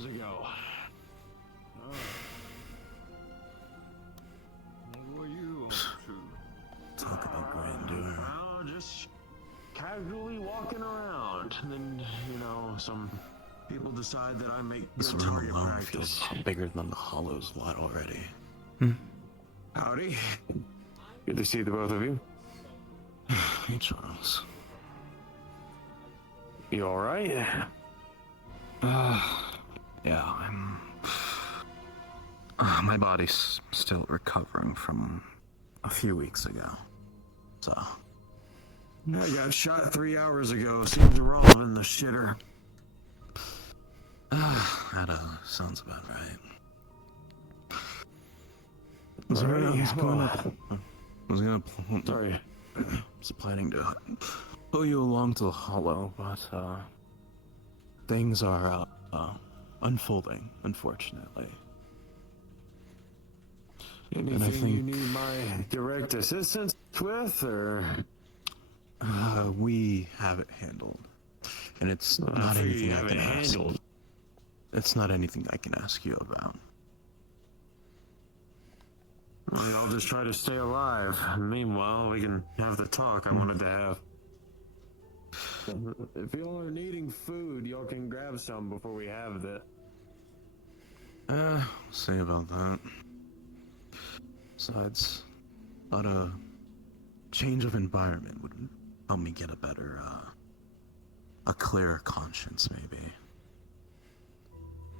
hours ago. Oh. What were you up to? Talk about grandeur. Well, just casually walking around. And then, you know, some people decide that I make This good room target alone practice. feels bigger than the Hollow's lot already. Howdy. Good to see the both of you. Hey, Charles. You alright? Yeah, I'm... my body's still recovering from a few weeks ago, so... I got shot 3 hours ago. Seems irrelevant in the shitter. That, sounds about right. Sorry. Was planning to pull you along to the Hollow, but, things are, unfolding, unfortunately. Anything you need my direct assistance with, or? We have it handled. And it's not anything I can ask. It's not anything I can ask you about. Well, I'll just try to stay alive. Meanwhile, we can have the talk I wanted to have. If y'all are needing food, y'all can grab some before we have that. Say about that. Besides, thought a change of environment would help me get a better, a clearer conscience, maybe.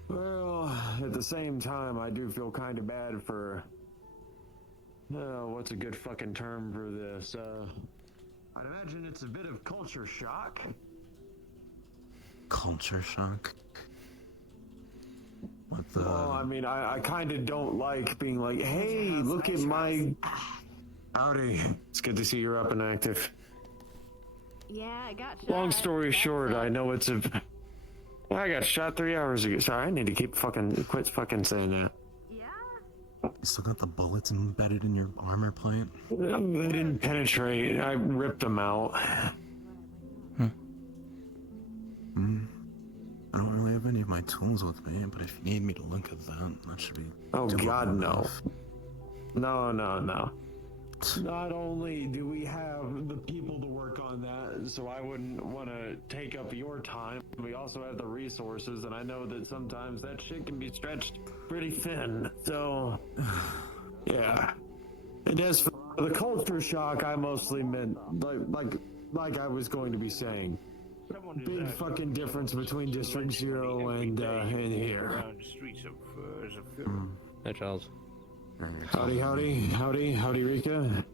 Well, at the same time, I do feel kind of bad for... what's a good fucking term for this? I'd imagine it's a bit of culture shock. Culture shock? What the... Well, I mean, I kind of don't like being like, hey, look at my... Howdy. It's good to see you're up and active. Yeah, I got shot. Long story short, I know it's a... Well, I got shot 3 hours ago. Sorry, I need to quit fucking saying that. Yeah? You still got the bullets embedded in your armor plate? They didn't penetrate. I ripped them out. I don't really have any of my tools with me, but if you need me to look at that, that should be... Oh God, no. enough. No. Not only do we have the people to work on that, so I wouldn't want to take up your time, we also have the resources, and I know that sometimes that shit can be stretched pretty thin, so... Yeah. And as for the culture shock, I mostly meant, like I was going to be saying. Big fucking difference between District 0 and here. Hey, Charles. Howdy, Rika.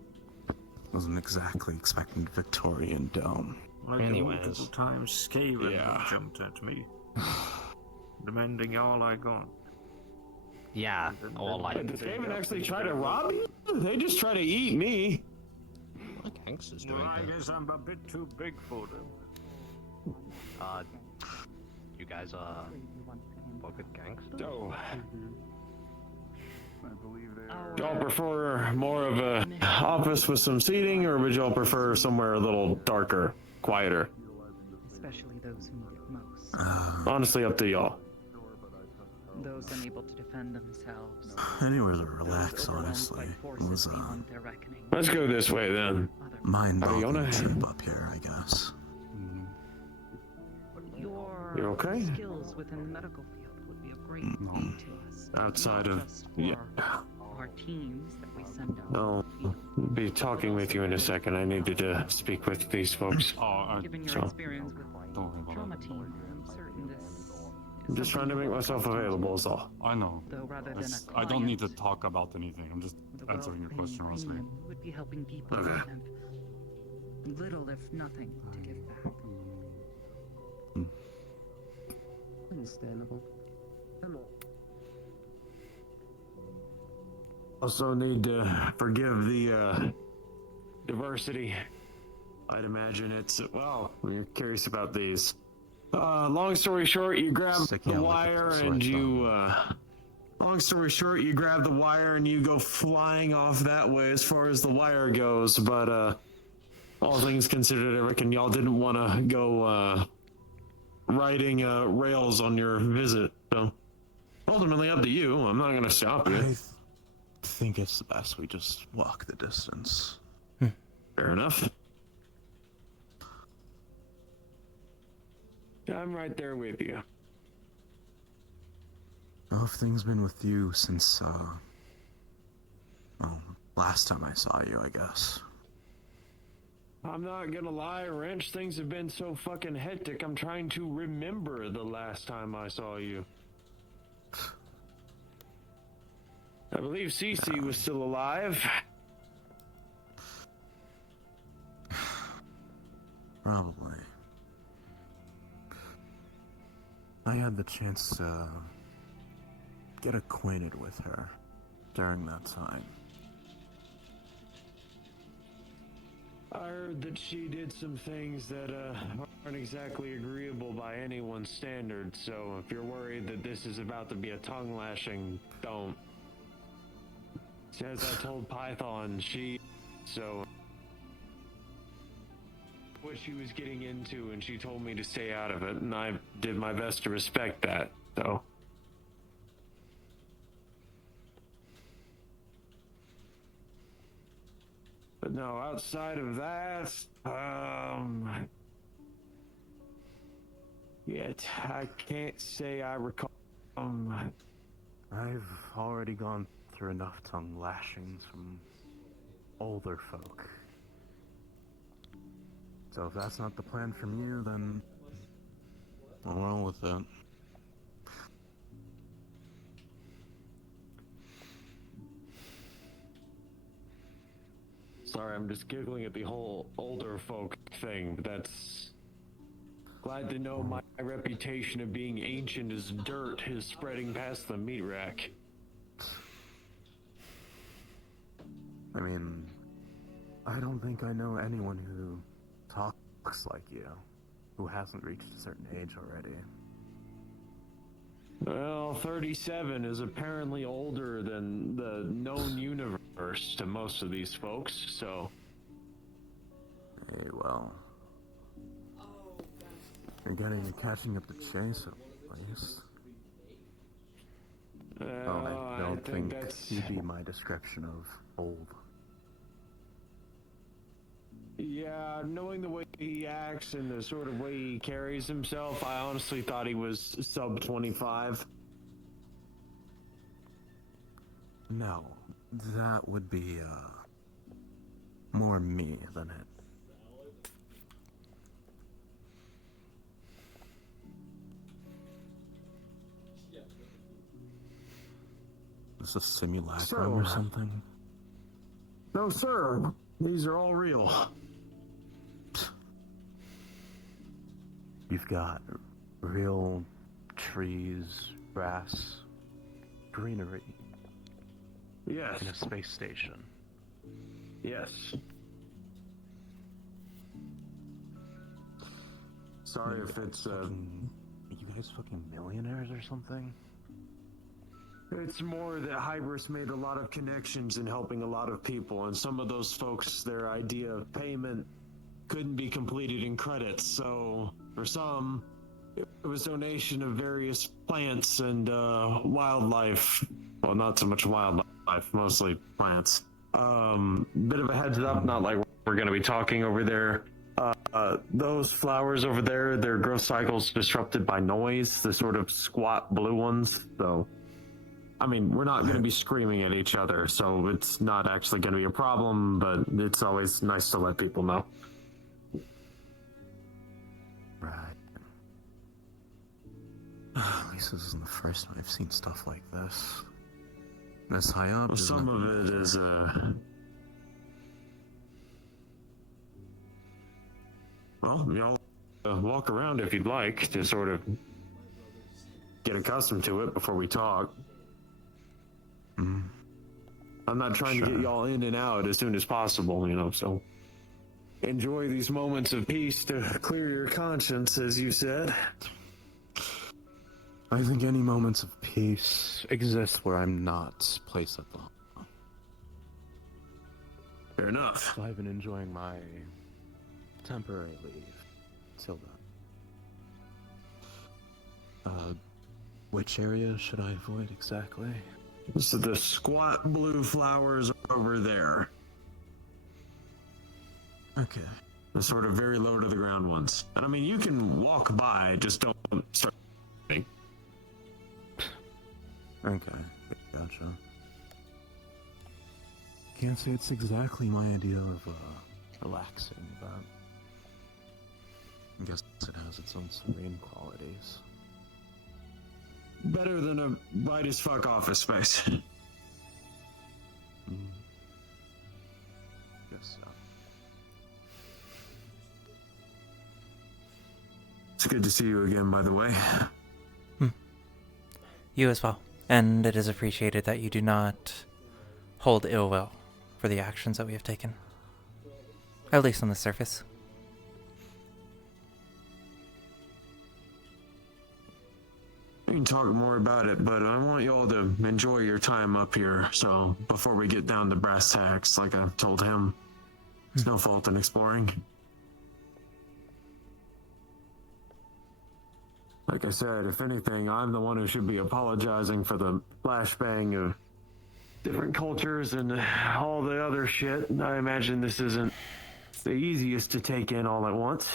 Wasn't exactly expecting Victorian Dome. Anyways. Multiple times Skaven jumped at me, demanding all I got. Yeah, or like... Did Skaven actually try to rob you? They just try to eat me. What are gangsters doing Well, I here? guess I'm a bit too big for them. You guys, work with gangsters? So, I believe they do y'all prefer more of a office with some seating, or would y'all prefer somewhere a little darker, quieter? Especially those who need it most. Honestly, up to y'all. Those unable to defend themselves. Anywhere to relax, honestly. It was, Their reckoning. Let's go this way then. mind-boggling Ariana? trip up here, I guess. Your You okay? skills within the medical field would be of great aid to us. Outside not of... just for Yeah. our teams that we send out. I'll be talking with you in a second. I needed to speak with these folks. Given your So, experience with Don't worry about trauma it. team, I'm certain this is I'm just trying to make myself available is all. I know. Though rather than It's- a I don't need to client, talk about anything. I'm just the answering your well-paying question honestly. premium would be helping people Okay. who have little, if nothing, to give back. Understandable. Also need to forgive the diversity. I'd imagine it's, well, you're curious about these. Long story short, you grab Sticking the out like a wire sore and thumb. long story short, you grab the wire and you go flying off that way as far as the wire goes, but all things considered, I reckon y'all didn't want to go riding rails on your visit. So, ultimately up to you. I'm not gonna stop you. I think it's the best we just walk the distance. Fair enough. I'm right there with you. How have things been with you since, well, last time I saw you, I guess? I'm not gonna lie, Wrench, things have been so fucking hectic. I'm trying to remember the last time I saw you. I believe Cece was still alive. Probably. I had the chance to get acquainted with her during that time. I heard that she did some things that aren't exactly agreeable by anyone's standards, so if you're worried that this is about to be a tongue lashing, don't. As I told Python, so what she was getting into, and she told me to stay out of it, and I did my best to respect that, so. But no, outside of that, yet I can't say I recall. I've already gone through enough tongue lashings from older folk. So if that's not the plan from you, then I'll roll with it. Sorry, I'm just giggling at the whole older folk thing, but that's... Glad to know my reputation of being ancient as dirt is spreading past the meat rack. I mean, I don't think I know anyone who talks like you, who hasn't reached a certain age already. Well, 37 is apparently older than the known universe to most of these folks, so... Hey, well... You're catching up to Chase, at least. I don't think he'd be my description of old. Yeah, knowing the way he acts and the sort of way he carries himself, I honestly thought he was sub 25. No, that would be, more me than it. Is this a simulacrum or something? No, sir. These are all real. You've got real trees, grass, greenery. Yes. In a space station. Yes. Sorry if it's, Are you guys fucking millionaires or something? It's more that Hybris made a lot of connections in helping a lot of people, and some of those folks, their idea of payment couldn't be completed in credits, so for some, it was donation of various plants and wildlife. Well, not so much wildlife, mostly plants. Bit of a heads up, not like we're gonna be talking over there. Those flowers over there, their growth cycle's disrupted by noise, the sort of squat blue ones, so... I mean, we're not going to be screaming at each other, so it's not actually going to be a problem, but it's always nice to let people know. Right. At least this isn't the first time I've seen stuff like this. This high up. Well, some of it is, well, y'all walk around if you'd like to sort of get accustomed to it before we talk. I'm not trying to get y'all in and out as soon as possible, you know, so enjoy these moments of peace to clear your conscience, as you said. I think any moments of peace exist where I'm not placed at the home. Fair enough. So I've been enjoying my temporary leave till then. Which area should I avoid exactly? So the squat blue flowers over there. Okay. The sort of very low to the ground ones. And I mean, you can walk by, just don't start. Okay, gotcha. Can't say it's exactly my idea of relaxing, but I guess it has its own serene qualities. Better than a bright as fuck office space. Guess so. It's good to see you again, by the way. You as well. And it is appreciated that you do not hold ill will for the actions that we have taken. At least on the surface. We can talk more about it, but I want y'all to enjoy your time up here. So before we get down to brass tacks, like I told him, it's no fault in exploring. Like I said, if anything, I'm the one who should be apologizing for the flashbang of different cultures and all the other shit. I imagine this isn't the easiest to take in all at once.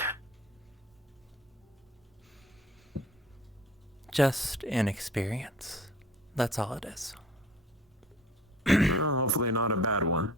Just an experience. That's all it is. Well, hopefully not a bad one.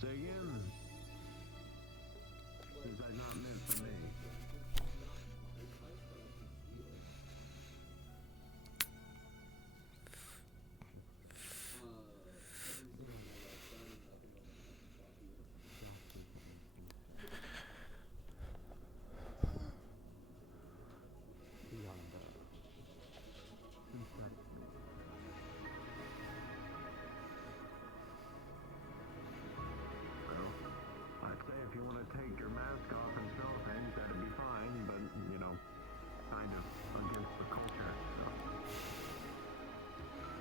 Say again. Is that not meant for me? I'd say if you want to take your mask off and sell things, that'd be fine, but, you know, kind of against the culture, so.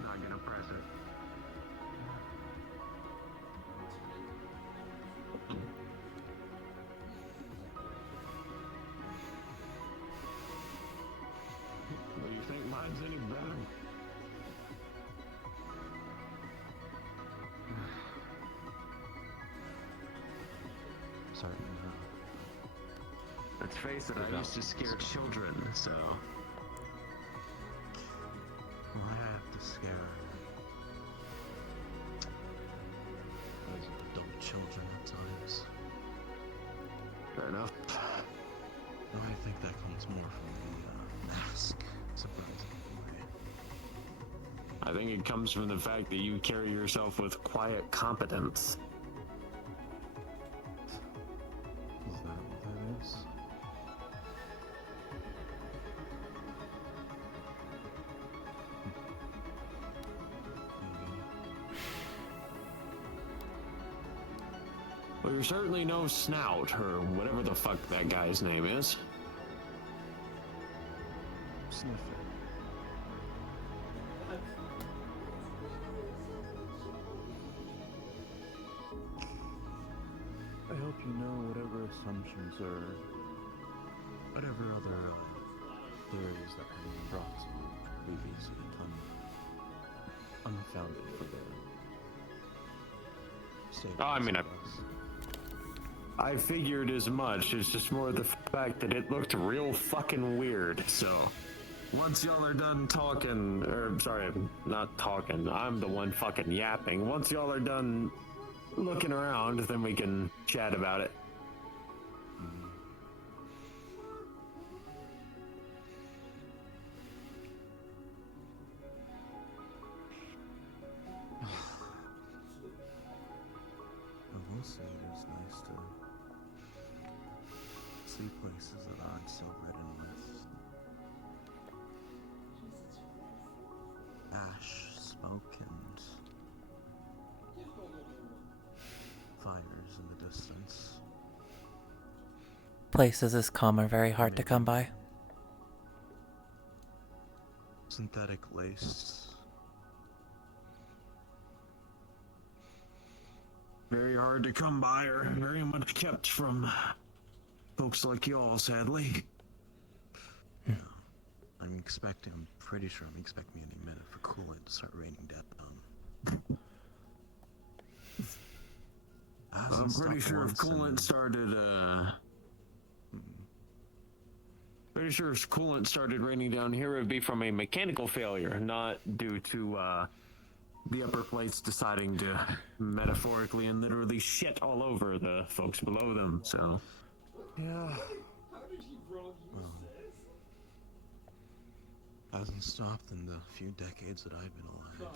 Not gonna press it. Well, you think mine's any better? Certainly not. Let's face it, I used to scare children, so. Well, I have to scare those adult children at times. Fair enough. No, I think that comes more from the mask, surprisingly. I think it comes from the fact that you carry yourself with quiet competence. Is that what that is? Well, you're certainly no snout, or whatever the fuck that guy's name is. Sniff it. I hope you know whatever assumptions or whatever other theories that have been brought to you previously become unfounded for the sake of Oh, I mean, us. I figured as much. It's just more the fact that it looked real fucking weird. So, once y'all are done talking, or sorry, not talking, I'm the one fucking yapping. Once y'all are done looking around, then we can chat about it. I will say it is nice to see places that aren't so ridden with ash, smoke, and fires in the distance. Places as calm are very hard to come by. Synthetic lace. Very hard to come by, or very much kept from folks like y'all, sadly. I'm pretty sure I'm expecting any minute for coolant to start raining down. I'm pretty sure if coolant started, pretty sure if coolant started raining down here, it would be from a mechanical failure, not due to, the upper plates deciding to metaphorically and literally shit all over the folks below them, so. Yeah. Well, hasn't stopped in the few decades that I've been alive.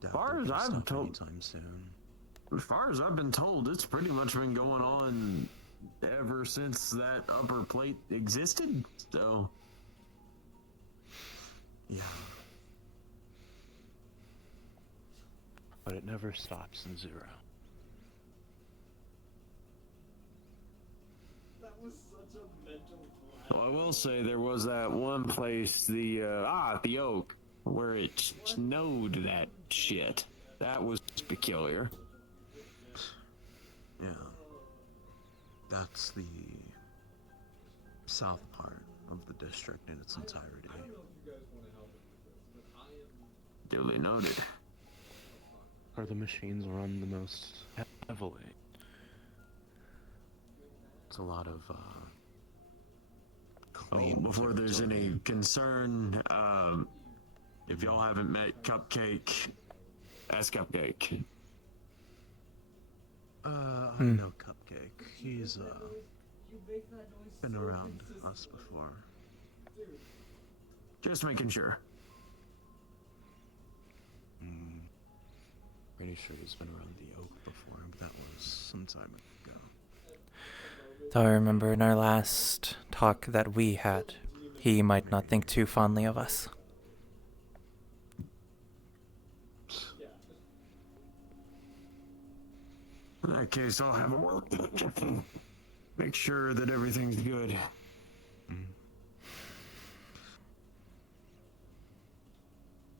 Doubt Far that as it'll I've stop told- anytime soon. As far as I've been told, it's pretty much been going on ever since that upper plate existed, so. Yeah. But it never stops in zero. Well, I will say there was that one place, the Oak, where it snowed that shit. That was peculiar. Yeah. That's the south part of the district in its entirety. Duly noted. Where the machines run the most heavily. It's a lot of, Oh, clean before there's territory. any concern, if y'all haven't met Cupcake, ask Cupcake. I know Cupcake. He's, been around us before. Just making sure. Pretty sure he's been around the Oak before, but that was some time ago. Though I remember in our last talk that we had, he might not think too fondly of us. In that case, I'll have a word. Make sure that everything's good.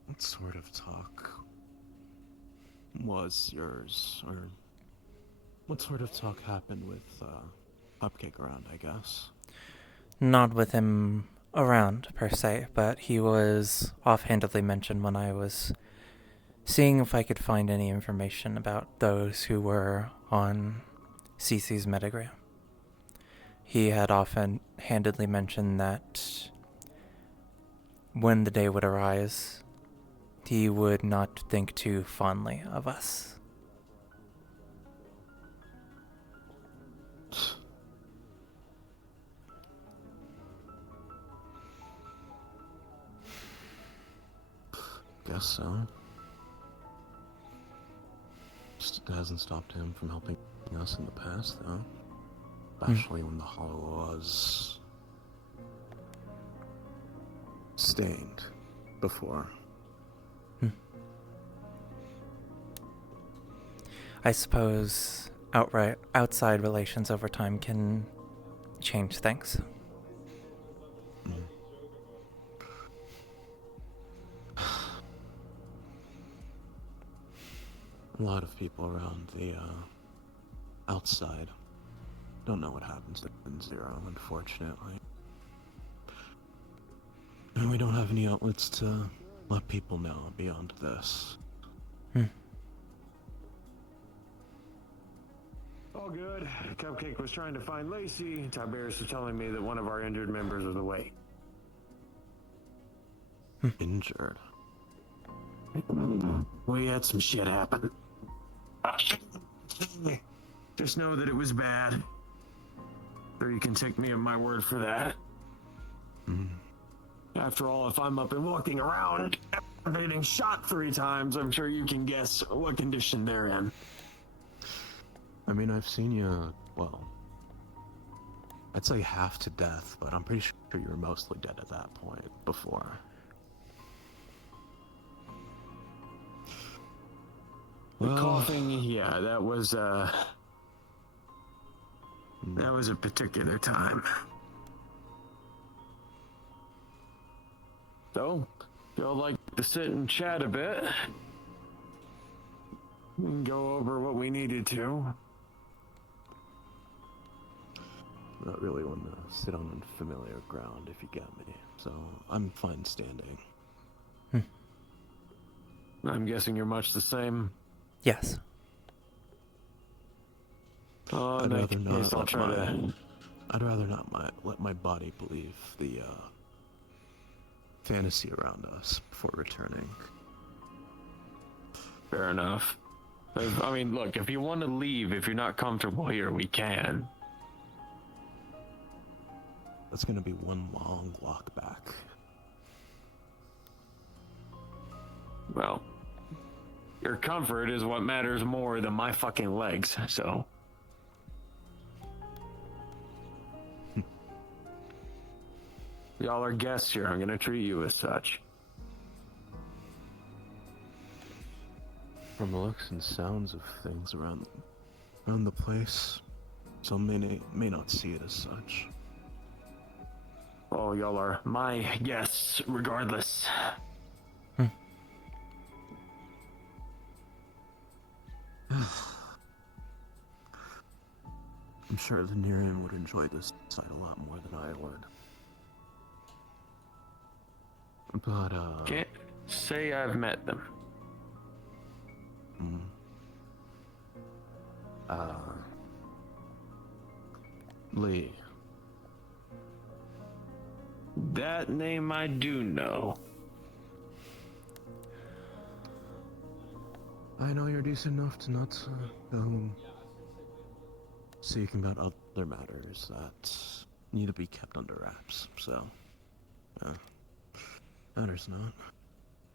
What sort of talk? Was yours, or what sort of talk happened with Cupcake around, I guess? Not with him around, per se, but he was offhandedly mentioned when I was seeing if I could find any information about those who were on Cece's metagram. He had offhandedly mentioned that when the day would arise, he would not think too fondly of us. Guess so. Just hasn't stopped him from helping us in the past, though. Especially when the Hollow was stained before. I suppose outside relations over time can change things. A lot of people around the outside don't know what happens in Zero, unfortunately. And we don't have any outlets to let people know beyond this. All good. Cupcake was trying to find Lacey. Tiberius was telling me that one of our injured members was away. Injured. We had some shit happen. Just know that it was bad. Or you can take me at my word for that. After all, if I'm up and walking around, getting shot 3 times, I'm sure you can guess what condition they're in. I mean, I've seen you, well, I'd say half to death, but I'm pretty sure you were mostly dead at that point before. The coughing, yeah, that was, That was a particular time. So, y'all like to sit and chat a bit? We can go over what we needed to. Not really want to sit on unfamiliar ground, if you get me. So, I'm fine standing. I'm guessing you're much the same. Yes. In that case, I'll try to... I'd rather not let my body believe the fantasy around us before returning. Fair enough. I mean, look, if you want to leave, if you're not comfortable here, we can. That's gonna be one long walk back. Well, your comfort is what matters more than my fucking legs, so... Y'all are guests here. I'm gonna treat you as such. From the looks and sounds of things around the place, some may not see it as such. Oh, y'all are my guests, regardless. I'm sure the Nerian would enjoy this site a lot more than I would. But, Can't say I've met them. Lee. That name I do know. I know you're decent enough to not go seeking about other matters that need to be kept under wraps, so, yeah. Matters not.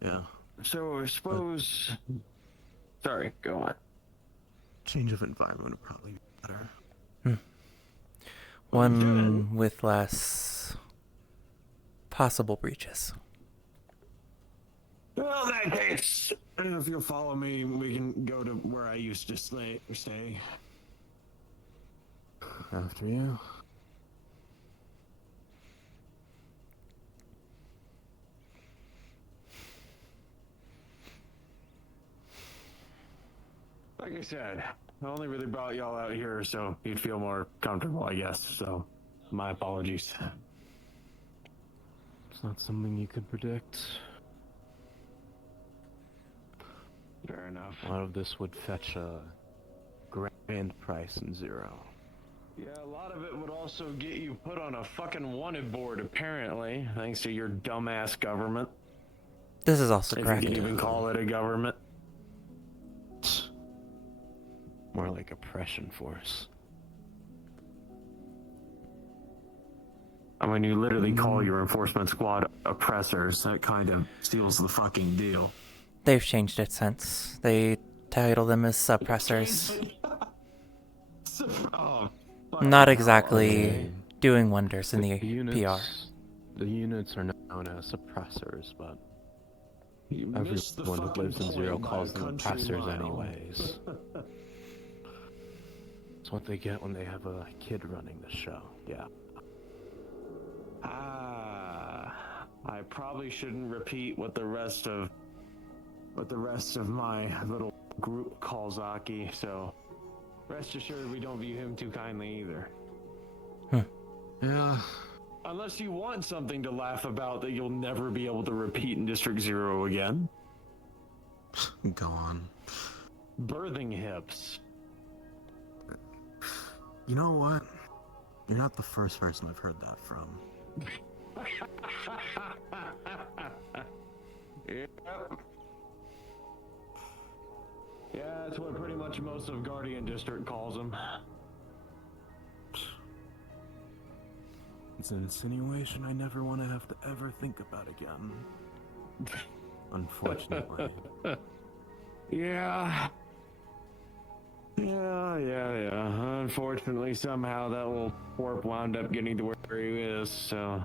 Yeah. So I suppose... Sorry, go on. Change of environment would probably be better. One with less possible breaches. Well, in that case, if you'll follow me, we can go to where I used to stay. After you. Like I said, I only really brought y'all out here so you'd feel more comfortable, I guess. So, my apologies. It's not something you could predict. Fair enough. A lot of this would fetch a grand price in zero. Yeah, a lot of it would also get you put on a fucking wanted board, apparently, thanks to your dumbass government. This is also If correct. you can even call it a government. More like oppression force. I mean, you literally call your enforcement squad oppressors. That kind of steals the fucking deal. They've changed it since. They title them as suppressors. Oh, Not exactly doing wonders in the PR. The units are known as suppressors, but you missed the everyone who fucking lives in zero point by calls a them country oppressors mile. anyways. It's what they get when they have a kid running the show, yeah. I probably shouldn't repeat what the rest of my little group calls Aki, so rest assured we don't view him too kindly either. Yeah. Unless you want something to laugh about that you'll never be able to repeat in District Zero again. Go on. Birthing hips. You know what? You're not the first person I've heard that from. Yeah, that's what pretty much most of Guardian District calls him. It's an insinuation I never want to have to ever think about again. Unfortunately. Yeah. Unfortunately, somehow that little twerp wound up getting to where he is, so...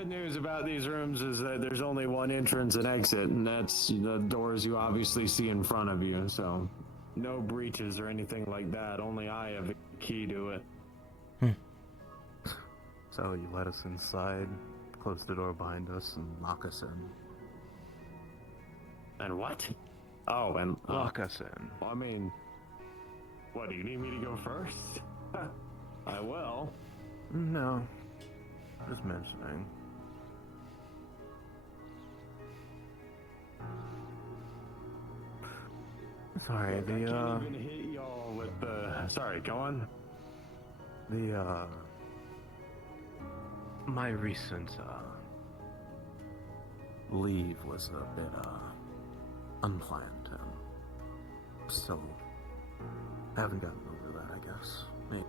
good news about these rooms is that there's only one entrance and exit, and that's the doors you obviously see in front of you, so no breaches or anything like that. Only I have a key to it. So you let us inside, close the door behind us, and lock us in. And what? Oh, and Lock us in. I mean, what, do you need me to go first? I will. No. Just mentioning. Sorry, I can't even hit y'all with the... Sorry, go on. My recent, leave was a bit, unplanned, and still haven't gotten over that, I guess. Maybe.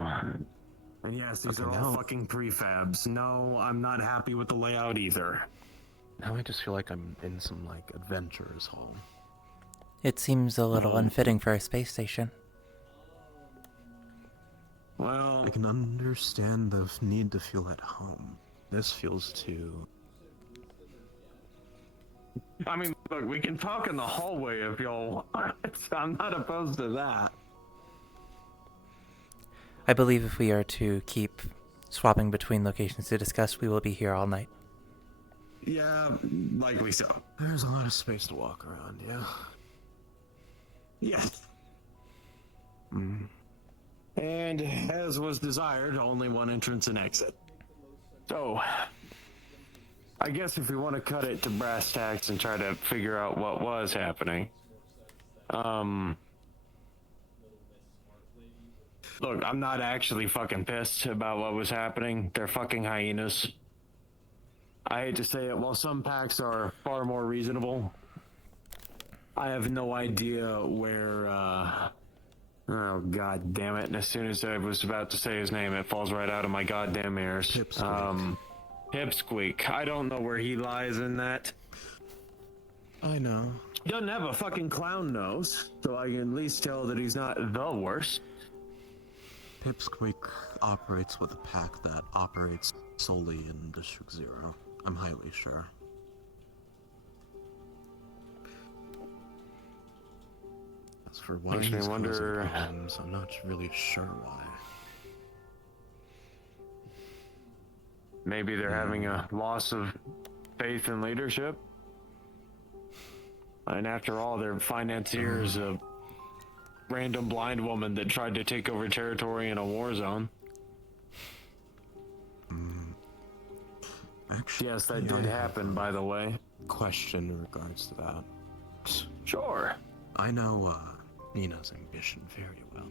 And yes, these Okay, are all now- fucking prefabs. No, I'm not happy with the layout either. Now I just feel like I'm in some, like, adventurer's hall. It seems a little unfitting for a space station. Well, I can understand the need to feel at home. This feels too... I mean, look, we can talk in the hallway if y'all want. I'm not opposed to that. I believe if we are to keep swapping between locations to discuss, we will be here all night. Yeah, likely so. There's a lot of space to walk around, yeah? Yes. And as was desired, only one entrance and exit. So, I guess if we want to cut it to brass tacks and try to figure out what was happening, look, I'm not actually fucking pissed about what was happening. They're fucking hyenas. I hate to say it, while some packs are far more reasonable, I have no idea where, oh god damn it, and as soon as I was about to say his name, it falls right out of my goddamn ears. Pipsqueak. Pipsqueak. I don't know where he lies in that. I know. He doesn't have a fucking clown nose, so I can at least tell that he's not the worst. Pipsqueak operates with a pack that operates solely in District 0. I'm highly sure. As for why Makes me he's wonder- causing problems, I'm not really sure why. Maybe they're having a loss of faith in leadership. And after all, their financier is a random blind woman that tried to take over territory in a war zone. Actually, Yes, that I did have happen, a by the way. question in regards to that. Sure. I know, Nina's ambition very well.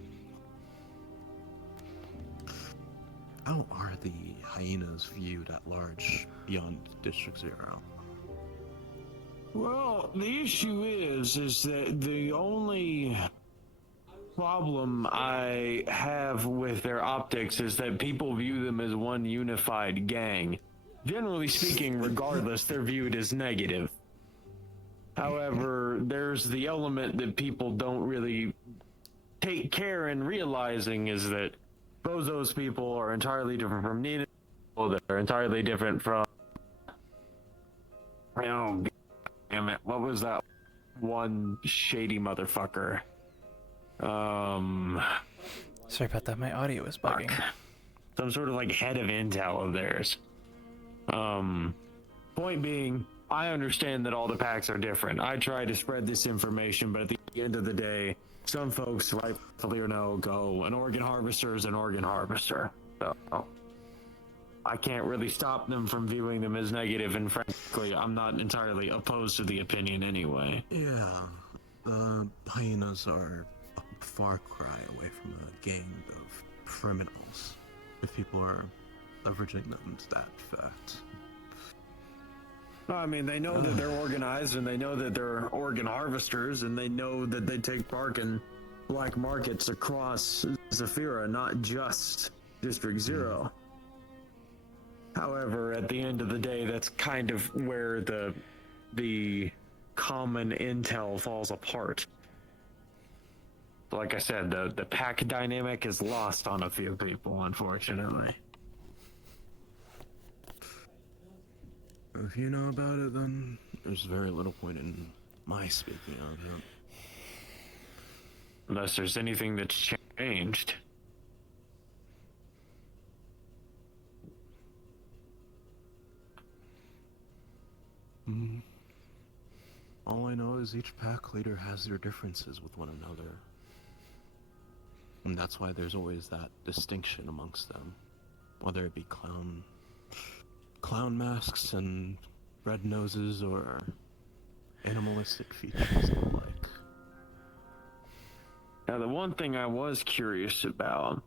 How are the hyenas viewed at large beyond District 0? Well, the issue is that the only problem I have with their optics is that people view them as one unified gang. Generally speaking, regardless, they're viewed as negative. However, there's the element that people don't really take care in realizing is that Bozo's people are entirely different from Nina's people, that are entirely different from... Oh, damn it. What was that one shady motherfucker? Sorry about that, my audio was bugging. Some sort of like head of intel of theirs. Point being, I understand that all the packs are different. I try to spread this information, but at the end of the day, some folks, rightfully or no, go, an organ harvester is an organ harvester. So, I can't really stop them from viewing them as negative, and frankly, I'm not entirely opposed to the opinion anyway. Yeah, the hyenas are a far cry away from a gang of criminals, if people are leveraging them to that fact. I mean, they know that they're organized, and they know that they're organ harvesters, and they know that they take part in black markets across Zafira, not just District 0. However, at the end of the day, that's kind of where the common intel falls apart. Like I said, the pack dynamic is lost on a few people, unfortunately. If you know about it, then there's very little point in my speaking of it. Unless there's anything that's changed. All I know is each pack leader has their differences with one another. And that's why there's always that distinction amongst them. Whether it be clown masks and red noses or animalistic features and the like. Now, the one thing I was curious about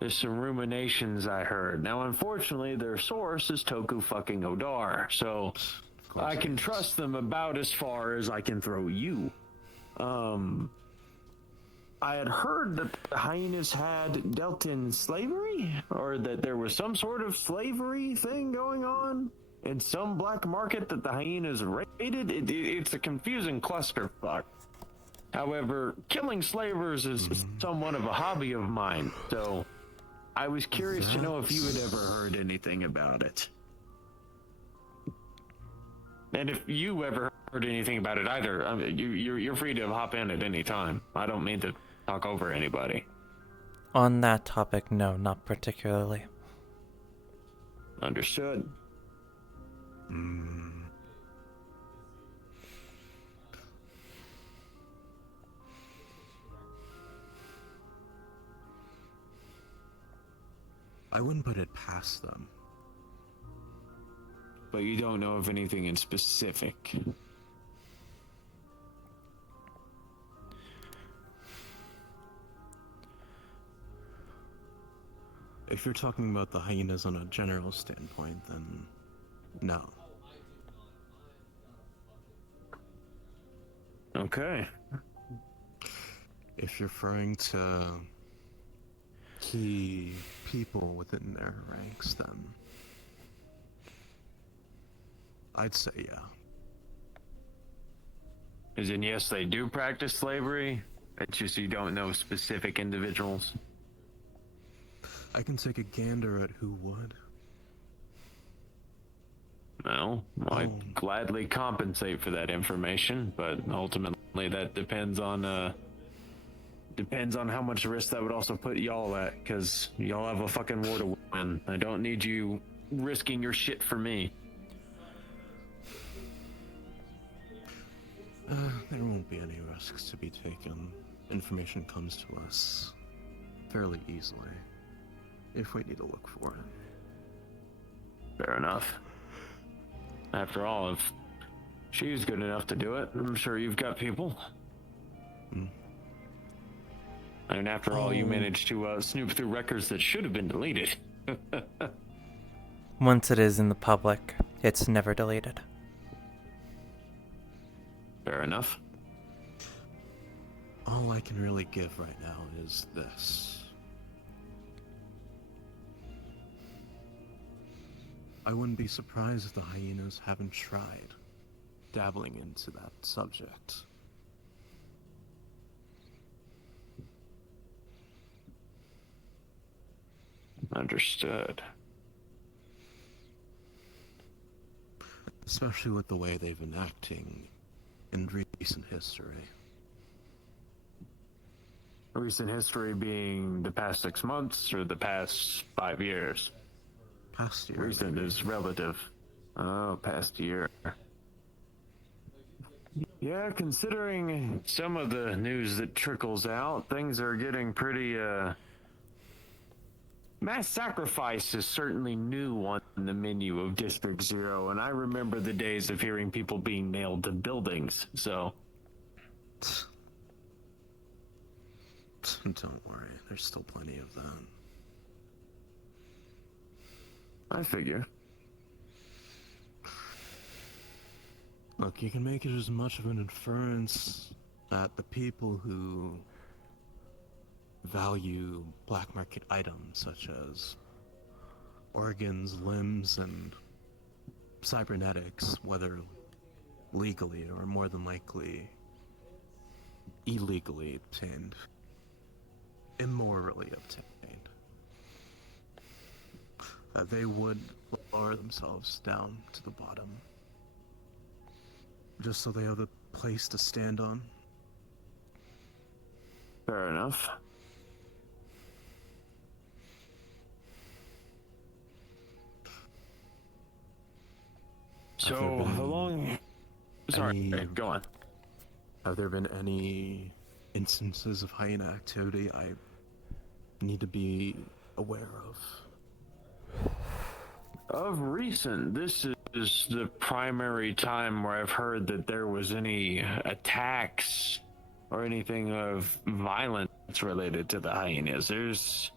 is some ruminations I heard. Now, unfortunately, their source is Toku fucking Odar, so I can trust them about as far as I can throw you. I had heard that the hyenas had dealt in slavery, or that there was some sort of slavery thing going on in some black market that the hyenas raided. It's a confusing clusterfuck. However, killing slavers is somewhat of a hobby of mine, so I was curious to know if you had ever heard anything about it. And if you ever heard anything about it either, you're free to hop in at any time. I don't mean to talk over anybody. On that topic, no, not particularly. Understood. I wouldn't put it past them. But you don't know of anything in specific. If you're talking about the hyenas on a general standpoint, then no. Okay. If you're referring to key people within their ranks, then I'd say yeah. As in, yes, they do practice slavery. It's just you don't know specific individuals. I can take a gander at who would. Well, I'd gladly compensate for that information, but ultimately that depends on how much risk that would also put y'all at, because y'all have a fucking war to win. I don't need you risking your shit for me. There won't be any risks to be taken. Information comes to us fairly easily, if we need to look for it. Fair enough. After all, if she's good enough to do it, I'm sure you've got people. And after all, you managed to snoop through records that should have been deleted. Once it is in the public, it's never deleted. Fair enough. All I can really give right now is this. I wouldn't be surprised if the hyenas haven't tried dabbling into that subject. Understood. Especially with the way they've been acting in recent history. Recent history being the past 6 months or the past 5 years? Past year. Recent is relative. Oh, past year. Yeah, considering some of the news that trickles out, things are getting pretty, mass sacrifice is certainly new on the menu of District Zero, and I remember the days of hearing people being nailed to buildings, so... Don't worry, there's still plenty of that. I figure. Look, you can make it as much of an inference that the people who value black market items such as organs, limbs, and cybernetics, whether legally or more than likely illegally obtained, immorally obtained, they would lower themselves down to the bottom just so they have a place to stand on. Fair enough. So, how long... Sorry, go on. Have there been any instances of hyena activity I need to be aware of? Of recent, this is the primary time where I've heard that there was any attacks or anything of violence related to the hyenas. There's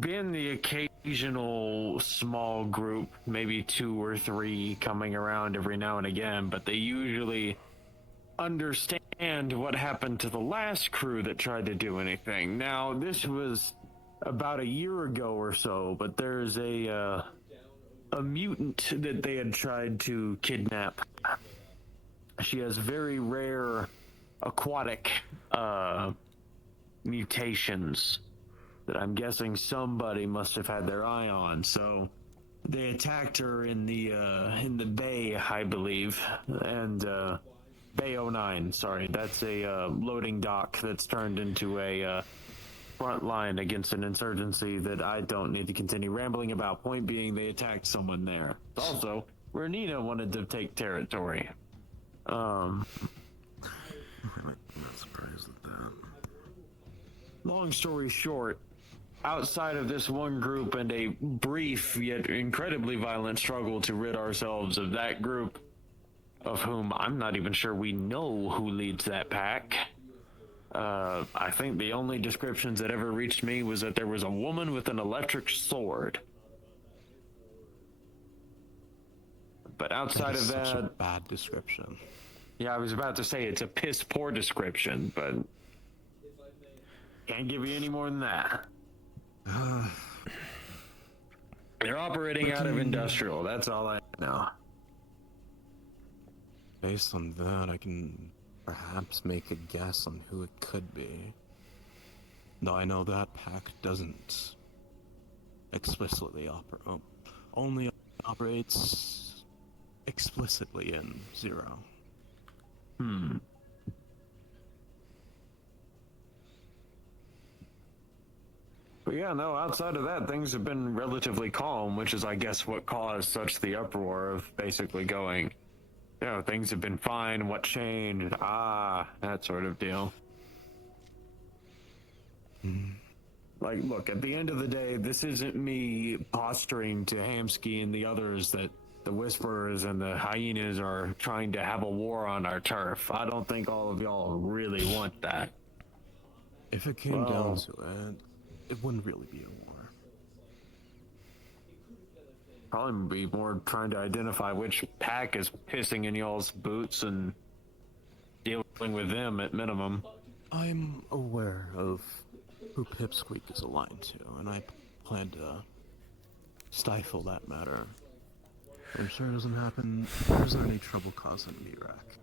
been the occasional small group, maybe 2 or 3 coming around every now and again, but they usually understand what happened to the last crew that tried to do anything. Now, this was about a year ago or so, but there's a mutant that they had tried to kidnap. She has very rare aquatic mutations that I'm guessing somebody must have had their eye on. So they attacked her in the bay, I believe, and Bay 09. Sorry, that's a loading dock that's turned into a front line against an insurgency that I don't need to continue rambling about. Point being, they attacked someone there. Also, Renita wanted to take territory. I'm not surprised at that. Long story short, outside of this one group and a brief yet incredibly violent struggle to rid ourselves of that group, of whom I'm not even sure we know who leads that pack, I think the only descriptions that ever reached me was that there was a woman with an electric sword. But outside of that... such a bad description. Yeah, I was about to say it's a piss poor description, but can't give you any more than that. They're operating out of industrial, that's all I know. Based on that, I can perhaps make a guess on who it could be. Though I know that pack doesn't explicitly only operates explicitly in Zero. But yeah, no, outside of that, things have been relatively calm, which is, I guess, what caused such the uproar of basically going, you know, things have been fine, what changed, that sort of deal. Like, look, at the end of the day, this isn't me posturing to Hamsky and the others that the Whisperers and the Hyenas are trying to have a war on our turf. I don't think all of y'all really want that. If it came down to it, it wouldn't really be a war. Probably be more trying to identify which pack is pissing in y'all's boots and dealing with them at minimum. I'm aware of who Pipsqueak is aligned to, and I plan to stifle that matter. I'm sure it doesn't happen. There isn't any trouble causing VRAC.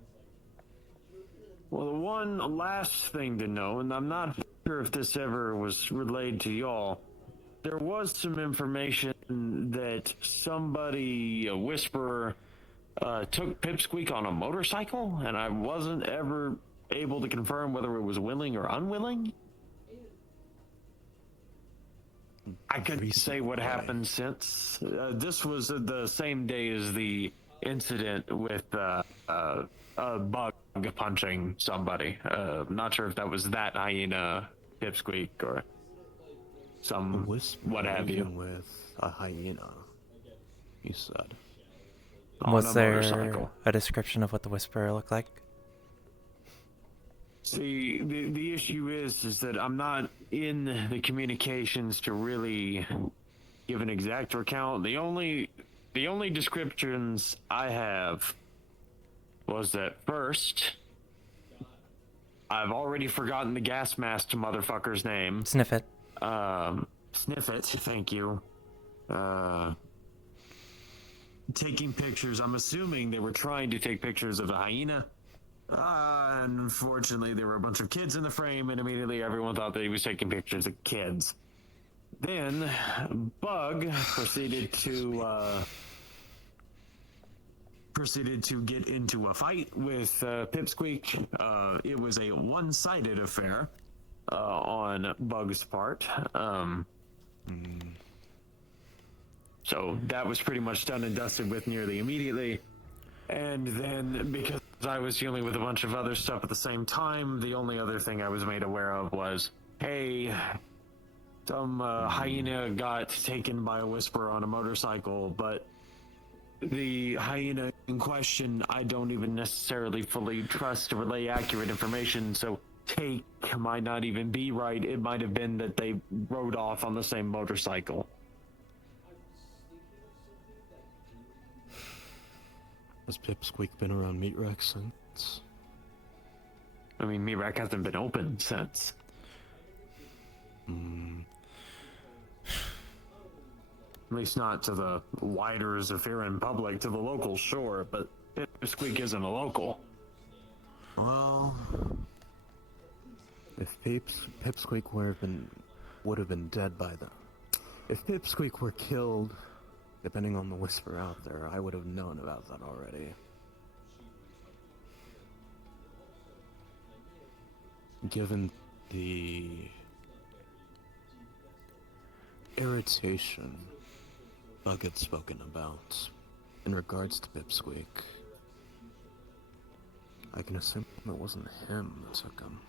Well, the one last thing to know, and I'm not sure if this ever was relayed to y'all, there was some information that somebody, a Whisperer, took Pipsqueak on a motorcycle, and I wasn't ever able to confirm whether it was willing or unwilling. I couldn't say what happened since. This was the same day as the incident with a bug punching somebody. Not sure if that was that hyena Pipsqueak or some what have you. With a hyena, you said. Was there a description of what the Whisperer looked like? See, the issue is that I'm not in the communications to really give an exact account. The only descriptions I have was that first, I've already forgotten the gas mask motherfucker's name. Sniff it. Sniff it, thank you. taking pictures. I'm assuming they were trying to take pictures of the hyena. Unfortunately, there were a bunch of kids in the frame, and immediately everyone thought that he was taking pictures of kids. Then, Bug proceeded to get into a fight with Pipsqueak. It was a one-sided affair on Bug's part. So that was pretty much done and dusted with nearly immediately. And then, because I was dealing with a bunch of other stuff at the same time, the only other thing I was made aware of was, hey, some hyena got taken by a whisperer on a motorcycle, but the hyena in question, I don't even necessarily fully trust to relay accurate information, so take might not even be right. It might have been that they rode off on the same motorcycle. Has Pipsqueak been around Meat Rack since? I mean, Meat Rack hasn't been open since. At least not to the wider Zephyrin public, to the local shore, but Pipsqueak isn't a local. Well, if Pipsqueak would have been dead by then. If Pipsqueak were killed, depending on the whisper out there, I would have known about that already. Given the irritation Bug had spoken about in regards to Pipsqueak, I can assume it wasn't him that took him.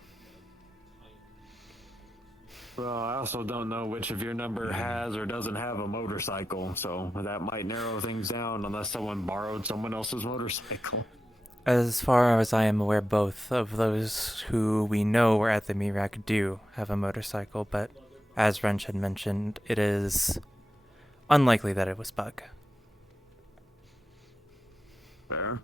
Well, I also don't know which of your number has or doesn't have a motorcycle, so that might narrow things down unless someone borrowed someone else's motorcycle. As far as I am aware, both of those who we know were at the Mirak do have a motorcycle, but as Wrench had mentioned, it is unlikely that it was Bug. Fair.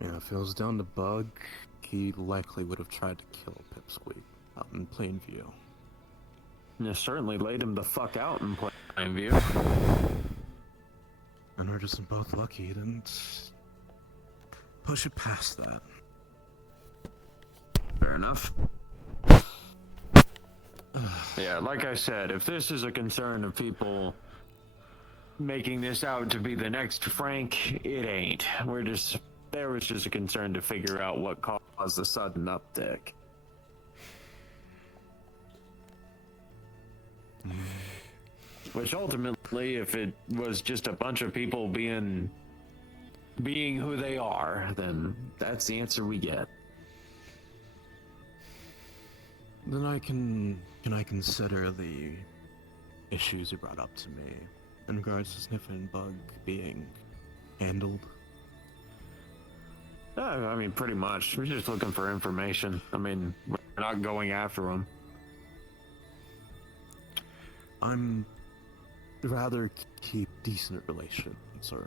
Yeah, if it was down to Bug, he likely would have tried to kill Pipsqueak out in plain view. You certainly laid him the fuck out in plain view. And we're just both lucky he didn't push it past that. Fair enough. Yeah, like I said, if this is a concern of people making this out to be the next Frank, it ain't. There was just a concern to figure out what caused the sudden uptick. Which ultimately, if it was just a bunch of people being who they are, then that's the answer we get. Then can I consider the issues you brought up to me in regards to Sniff and Bug being handled? I mean, pretty much. We're just looking for information. I mean, we're not going after them. I'm rather keep decent relations, or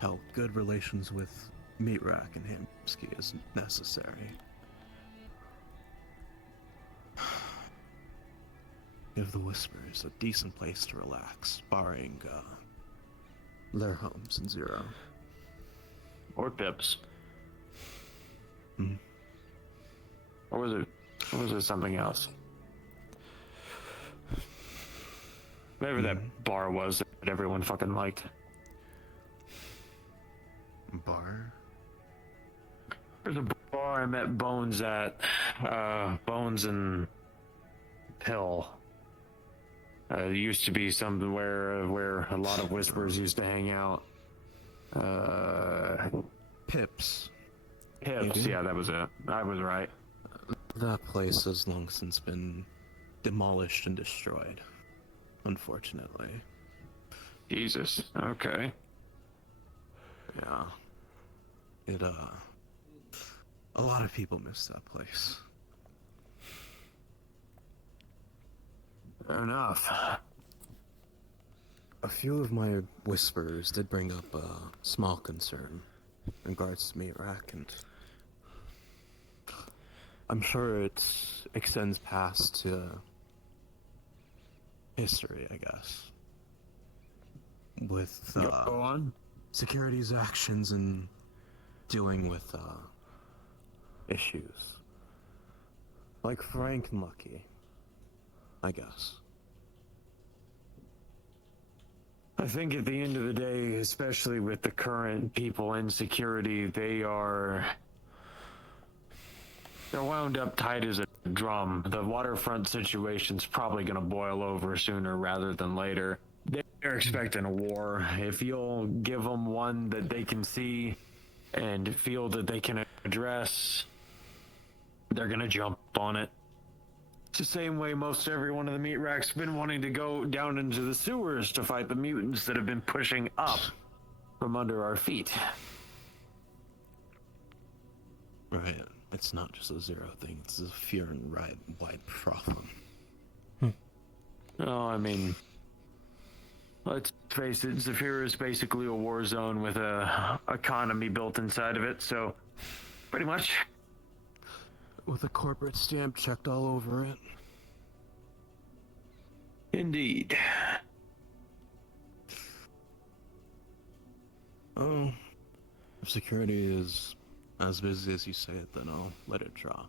hell, good relations with Meat Rack and Hamsky as necessary. Give the Whispers a decent place to relax, barring their homes in Zero. Or Pips. Hmm. Or was it something else? Whatever that bar was that everyone fucking liked. Bar? There's a bar I met Bones at. Bones and Pill. It used to be somewhere where a lot of Whispers used to hang out. Pips. Pips, yeah, that was it. I was right. That place has long since been demolished and destroyed, unfortunately. Jesus, okay. Yeah. A lot of people miss that place. Fair enough. A few of my whispers did bring up a small concern in regards to Meat Rack, and I'm sure it extends past to history, I guess. with Go on. security's actions in dealing with issues. Like Frank and Lucky, I guess. I think at the end of the day, especially with the current people in security, they're wound up tight as a drum. The waterfront situation's probably going to boil over sooner rather than later. They're expecting a war. If you'll give them one that they can see and feel that they can address, they're going to jump on it. It's the same way most every one of the meat racks been wanting to go down into the sewers to fight the mutants that have been pushing up from under our feet. Right. It's not just a Zero thing, it's a fear and wide problem. Oh, I mean, let's face it, Zephyr is basically a war zone with a economy built inside of it, so pretty much. With a corporate stamp checked all over it. Indeed. Oh, if security is as busy as you say it, then I'll let it drop.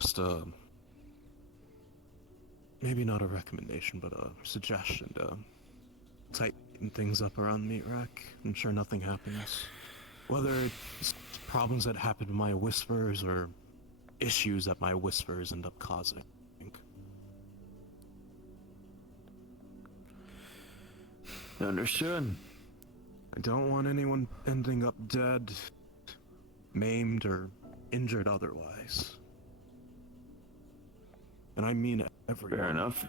Just, maybe not a recommendation, but a suggestion to tighten things up around the meat rack. I'm sure nothing happens. Whether it's problems that happen to my whispers or issues that my whispers end up causing. Understood. I don't want anyone ending up dead, maimed, or injured otherwise. And I mean everyone. Fair enough.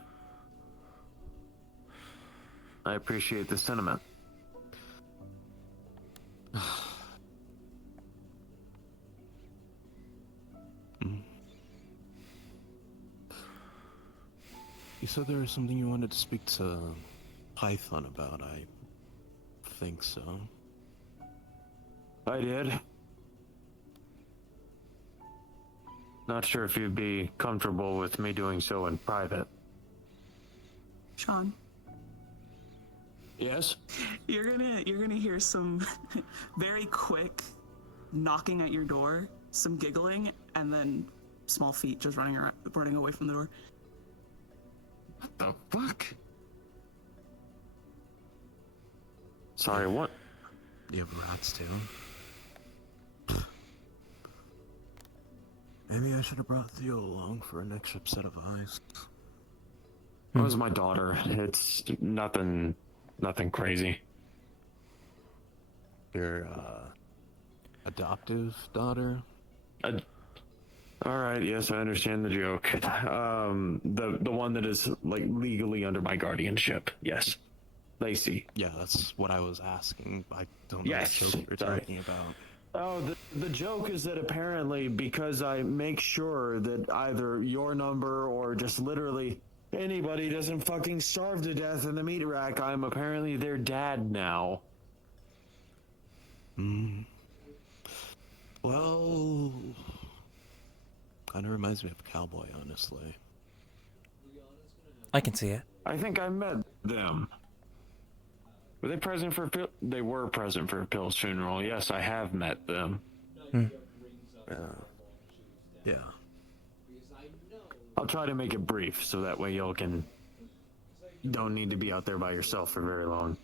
I appreciate the sentiment. You said there was something you wanted to speak to Python about. I think so. I did. Not sure if you'd be comfortable with me doing so in private. Sean, Yes? you're gonna hear some very quick knocking at your door, some giggling, and then small feet just running away from the door. What the fuck? Sorry, what? You have a rat's tail? Maybe I should have brought Theo along for an extra set of eyes. That was my daughter. It's nothing crazy. Your, adoptive daughter? Alright, yes, I understand the joke. The one that is, like, legally under my guardianship. Yes. Lacey. Yeah, that's what I was asking. I don't know Yes, what joke you're sorry. talking about. Oh, the joke is that apparently because I make sure that either your number or just literally anybody doesn't fucking starve to death in the meat rack, I'm apparently their dad now. Well, kind of reminds me of Cowboy, honestly. I can see it. I think I met them. Were they present for Phil? They were present for Phil's funeral. Yes, I have met them. Yeah. I'll try to make it brief so that way y'all don't need to be out there by yourself for very long.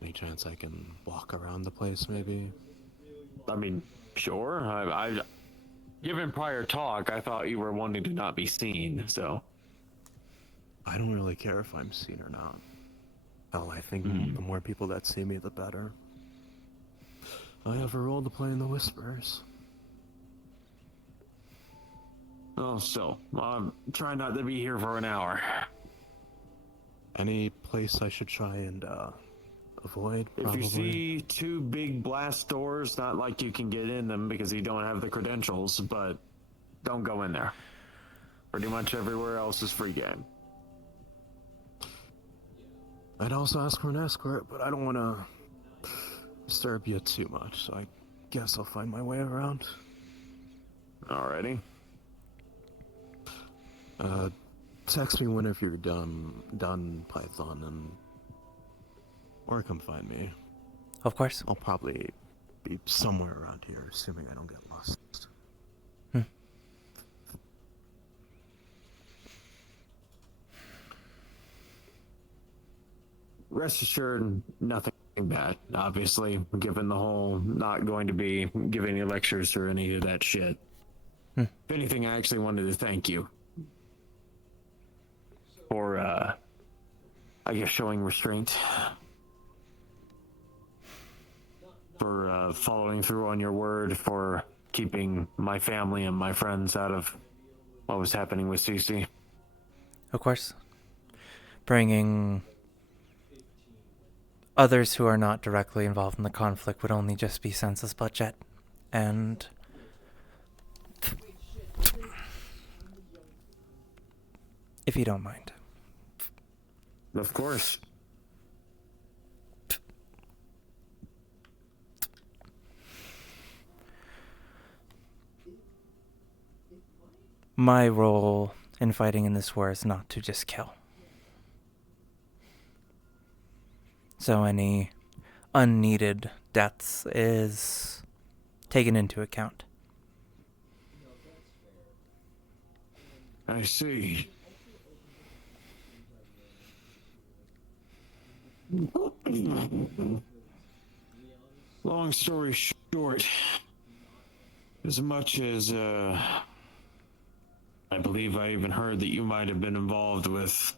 Any chance I can walk around the place, maybe? I mean, sure. I given prior talk, I thought you were wanting to not be seen, so. I don't really care if I'm seen or not. Hell, I think the more people that see me, the better. I have a role to play in the Whispers. Oh, still. I'm trying not to be here for an hour. Any place I should try and, avoid, probably? If you see two big blast doors, not like you can get in them because you don't have the credentials, but don't go in there. Pretty much everywhere else is free game. I'd also ask for an escort, but I don't want to disturb you too much, so I guess I'll find my way around. Alrighty. text me whenever you're done, Python, and or come find me. Of course. I'll probably be somewhere around here, assuming I don't get lost. Rest assured, nothing bad, obviously, given the whole not going to be giving any lectures or any of that shit. If anything, I actually wanted to thank you for, I guess, showing restraint. For following through on your word, for keeping my family and my friends out of what was happening with Cece. Of course. Bringing others who are not directly involved in the conflict would only just be senseless bloodshed. And if you don't mind. Of course. My role in fighting in this war is not to just kill. So any unneeded deaths is taken into account. I see. Long story short, as much as, I believe I even heard that you might have been involved with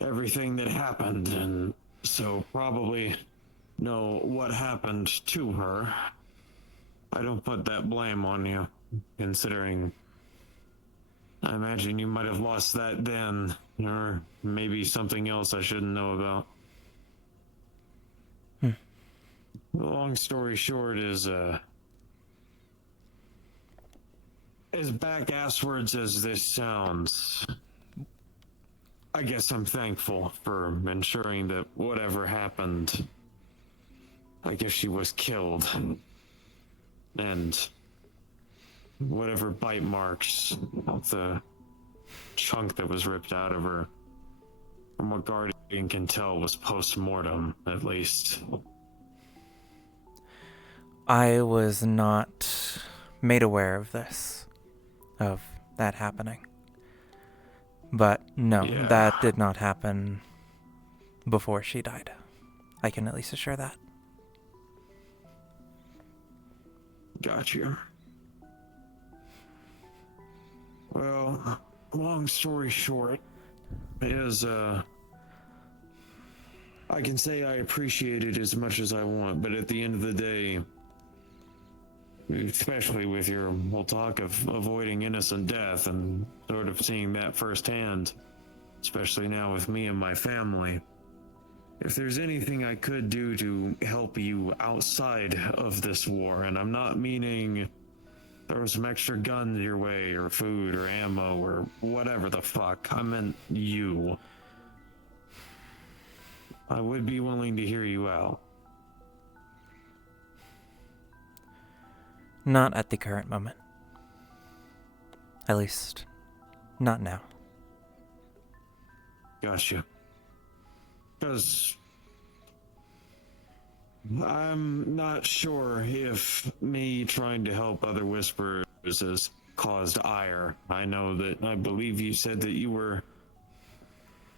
everything that happened, and so probably know what happened to her. I don't put that blame on you, considering I imagine you might have lost that then, or maybe something else I shouldn't know about. The long story short is, as back-asswards as this sounds, I guess I'm thankful for ensuring that whatever happened, I guess she was killed. And whatever bite marks, the chunk that was ripped out of her, from what Guardian can tell, was post-mortem, at least. I was not made aware of this, of that happening. But no, Yeah. that did not happen before she died. I can at least assure that. Gotcha. Well, long story short is, I can say I appreciate it as much as I want, but at the end of the day, especially with your whole talk of avoiding innocent death and sort of seeing that firsthand, especially now with me and my family, if there's anything I could do to help you outside of this war, and I'm not meaning throw some extra guns your way, or food, or ammo, or whatever the fuck, I meant you, I would be willing to hear you out. Not at the current moment. At least, not now. Gotcha. Because I'm not sure if me trying to help other Whisperers has caused ire. I know that, I believe you said that you were,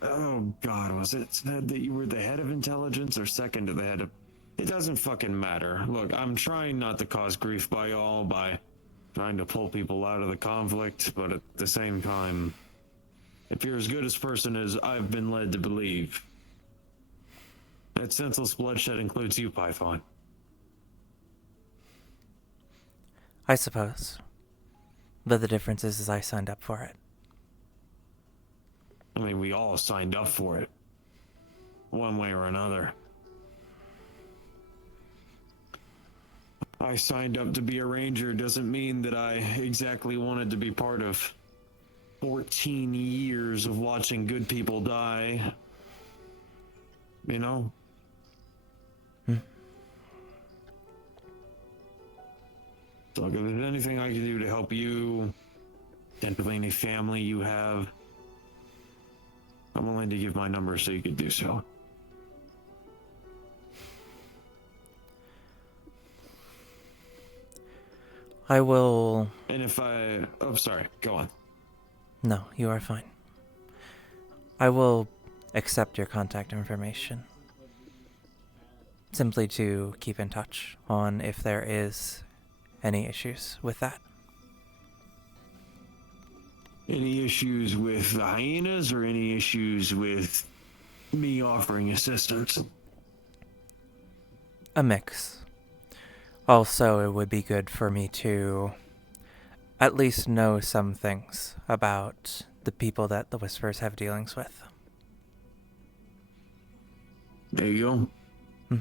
oh god, was it said that you were the head of intelligence or second to the head of, it doesn't fucking matter. Look, I'm trying not to cause grief by y'all by trying to pull people out of the conflict, but at the same time, if you're as good a person as I've been led to believe, that senseless bloodshed includes you, Python. I suppose. But the difference is I signed up for it. I mean, we all signed up for it, one way or another. I signed up to be a ranger doesn't mean that I exactly wanted to be part of 14 years of watching good people die. You know? So if there's anything I can do to help you, potentially any family you have, I'm willing to give my number so you could do so. I will... And if I... Oh, sorry. Go on. No, you are fine. I will accept your contact information. Simply to keep in touch on if there is any issues with that. Any issues with the hyenas or any issues with me offering assistance? A mix. Also, it would be good for me to at least know some things about the people that the Whispers have dealings with. There you go.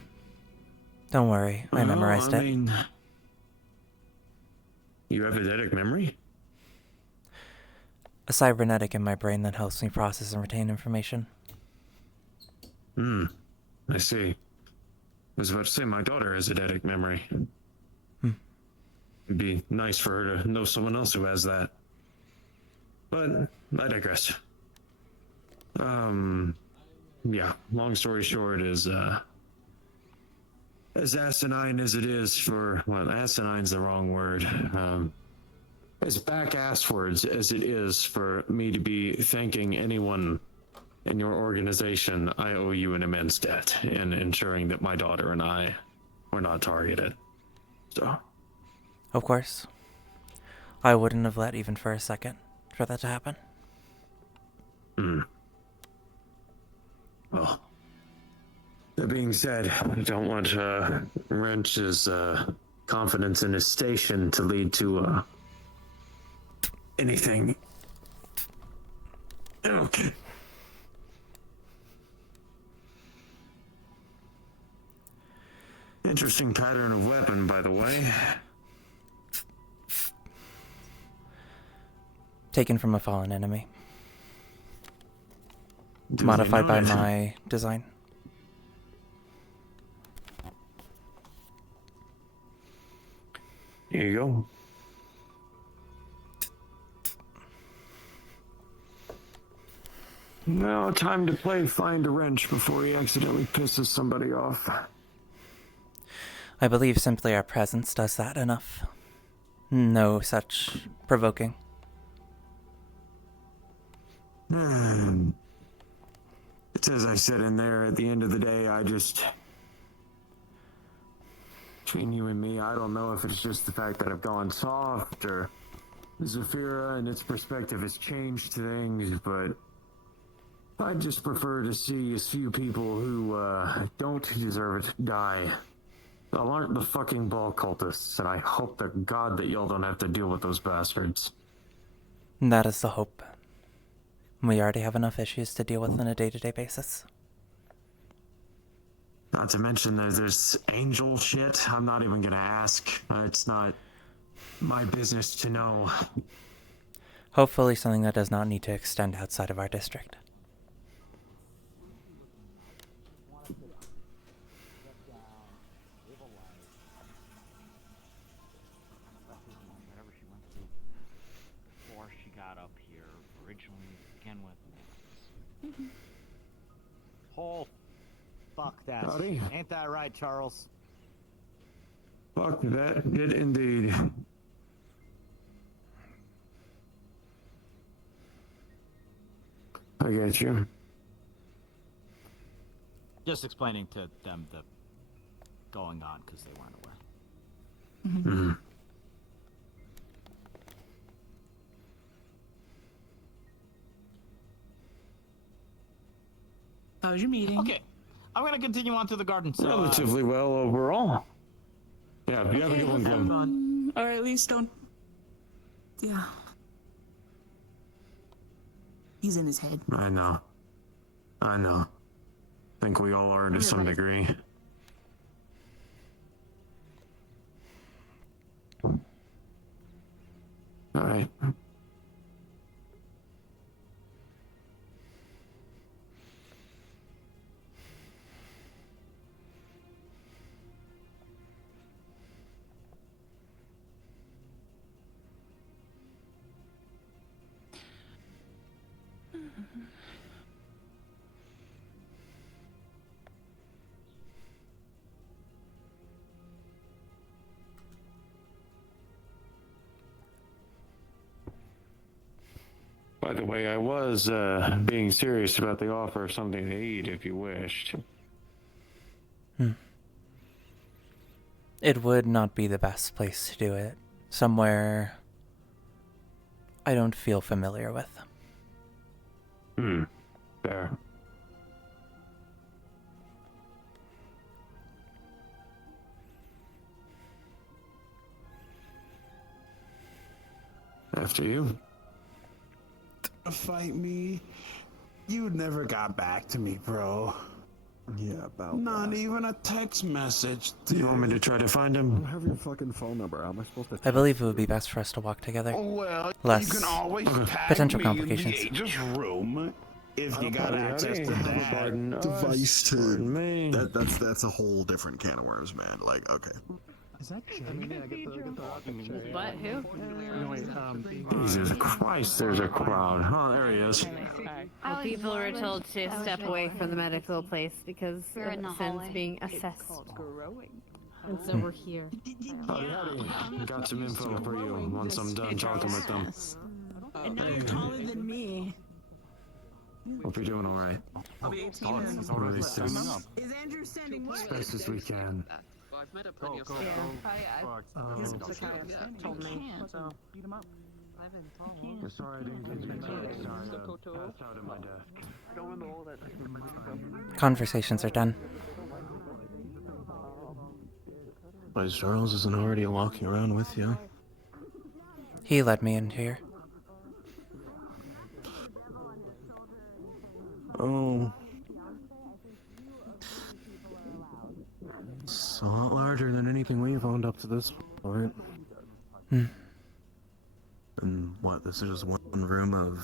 Don't worry, I memorized I it. mean, you have eidetic memory? A cybernetic in my brain that helps me process and retain information. I see. I was about to say my daughter has eidetic memory. It'd be nice for her to know someone else who has that. But I digress. Yeah, long story short is, as asinine as it is for, well, asinine's the wrong word, as back-asswards as it is for me to be thanking anyone in your organization, I owe you an immense debt in ensuring that my daughter and I were not targeted. So... Of course. I wouldn't have let even for a second for that to happen. Well, that being said, I don't want Wrench's confidence in his station to lead to anything. Okay. Interesting pattern of weapon, by the way. Taken from a fallen enemy. Do Modified they by know it? my design. Here you go. Now, time to play Find a Wrench before he accidentally pisses somebody off. I believe simply our presence does that enough. No such provoking. It's as I said in there, at the end of the day, I just... Between you and me, I don't know if it's just the fact that I've gone soft, or Zafira and its perspective has changed things, but... I'd just prefer to see as few people who, don't deserve it die. Y'all aren't the fucking ball cultists, and I hope to God that y'all don't have to deal with those bastards. That is the hope. We already have enough issues to deal with on a day-to-day basis. Not to mention there's this angel shit. I'm not even gonna ask. It's not my business to know. Hopefully something that does not need to extend outside of our district. Whatever she went through before she got up here originally to begin with. Whole fuck that. Howdy. Ain't that right, Charles? Fuck that did indeed. I get you. Just explaining to them the going on because they weren't aware. How was your meeting? Okay, I'm gonna continue on to the garden. So, Relatively well overall. Yeah, you have a good one, Glenn. Or at least don't... Yeah. He's in his head. I know. I think we all are to some degree. Alright. By the way, I was being serious about the offer of something to eat if you wished. It would not be the best place to do it. Somewhere I don't feel familiar with. Fair. After you. Fight me? You never got back to me, bro. Yeah, about Not that. even a text message. Do you want me to try to find I don't him? have your fucking phone number. How am I supposed to? I believe it would be best for us to walk together. Well, Less you can always tag potential me complications. in the agent's room if you got access to that. Pardon Device us, to pardon me. that's a whole different can of worms, man. Like, okay. Is that What? Who? No, wait, Jesus Christ, there's a crowd. Oh, there he is. Well, people were told to step away from the medical place because We're in the since hallway. being assessed. And so we're here. Howdy, howdy. Got some info for you once I'm done talking with them. And now you're taller than me. Hope you're doing alright. I'll be 18 As already soon. Is Andrew standing what? As best as we can. Well, I've met up plenty of He's a psychiatrist. told me. So beat him up. Sorry I didn't get you. Sorry, passed out at my desk. Conversations are done. Why Charles isn't already walking around with you? He led me in here. Oh. It's a lot larger than anything we've owned up to this point. And what, this is just one room of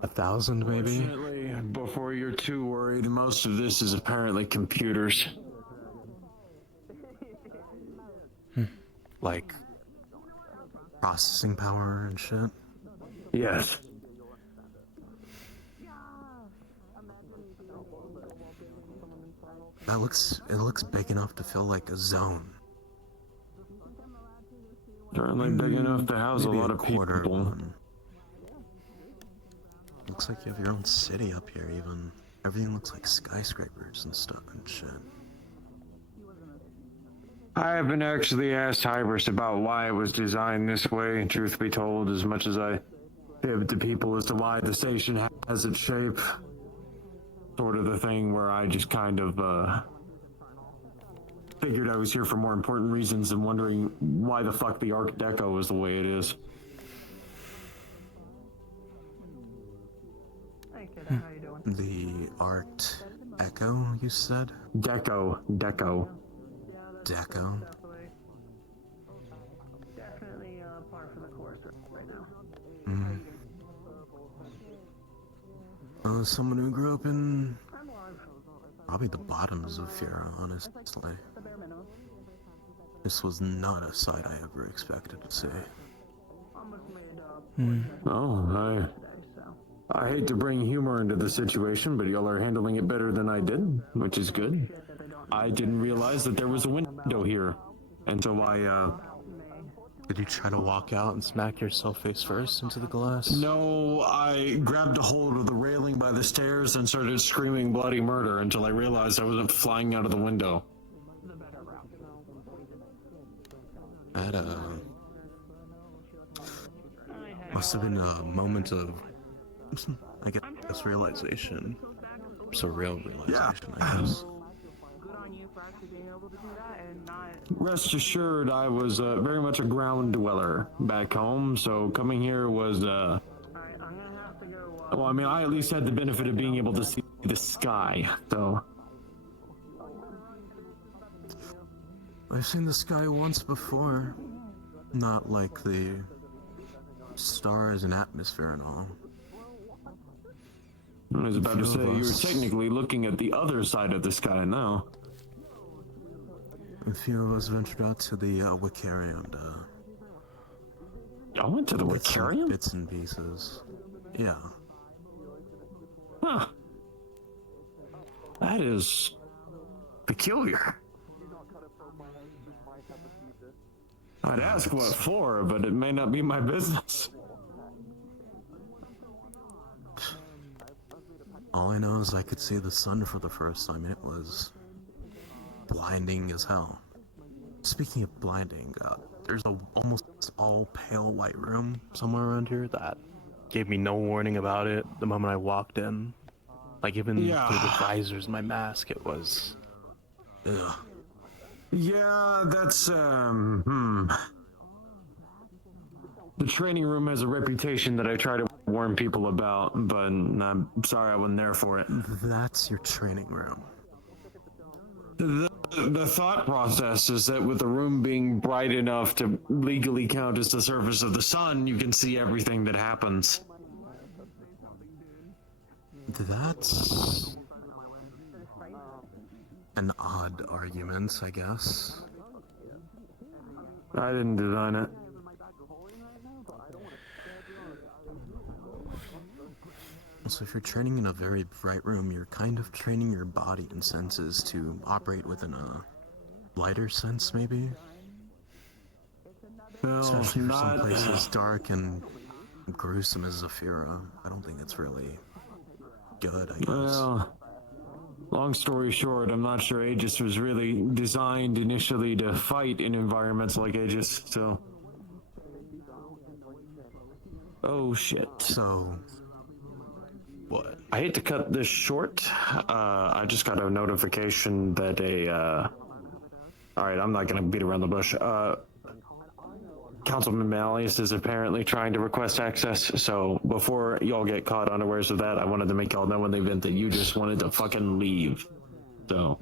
1,000 maybe? Fortunately, before you're too worried, most of this is apparently computers. Like processing power and shit? Yes. It looks big enough to feel like a zone. Certainly big enough to house a Maybe lot of quarter of people. one. Looks like you have your own city up here even. Everything looks like skyscrapers and stuff and shit. I haven't actually asked Hybris about why it was designed this way, truth be told, as much as I give to people as to why the station has its shape. Sort of the thing where I just kind of, figured I was here for more important reasons than wondering why the fuck the Art Deco is the way it is. The Art Echo, you said? Deco. Deco. Definitely par for the course right now. As someone who grew up in probably the bottoms of Fiera, honestly. This was not a sight I ever expected to see. Oh, I hate to bring humor into the situation, but y'all are handling it better than I did, which is good. I didn't realize that there was a window here, and so Did you try to walk out and smack yourself face first into the glass? No, I grabbed a hold of the railing by the stairs and started screaming bloody murder until I realized I wasn't flying out of the window. That, must have been a moment of, I guess, realization. Surreal realization, I guess. Rest assured, I was very much a ground dweller back home, so coming here was, well, I mean, I at least had the benefit of being able to see the sky, so. I've seen the sky once before. Not like the stars and atmosphere and all. I was about to say, you were us. technically looking at the other side of the sky now. A few of us ventured out to the Wiccaria and I went to the did some Wiccaria? bits and pieces. Yeah. Huh. That is peculiar. I'd ask what for, but it may not be my business. All I know is I could see the sun for the first time, and it was blinding as hell. Speaking of blinding, there's a almost all pale white room somewhere around here that gave me no warning about it the moment I walked in. Like even through the visors of my mask, it was... Ugh. Yeah, that's, The training room has a reputation that I try to warn people about, but I'm sorry I wasn't there for it. That's your training room. The thought process is that with the room being bright enough to legally count as the surface of the sun, you can see everything that happens. That's an odd argument, I guess. I didn't design it. So if you're training in a very bright room, you're kind of training your body and senses to operate within a lighter sense, maybe? No, especially for some not... places dark and gruesome as Zafira. I don't think it's really good, I guess. Well, long story short, I'm not sure Aegis was really designed initially to fight in environments like Aegis, so... Oh shit. So... What? I hate to cut this short. I just got a notification that Alright, I'm not gonna beat around the bush. Councilman Malleus is apparently trying to request access, so before y'all get caught unawares of that, I wanted to make y'all know in the event that you just wanted to fucking leave. So...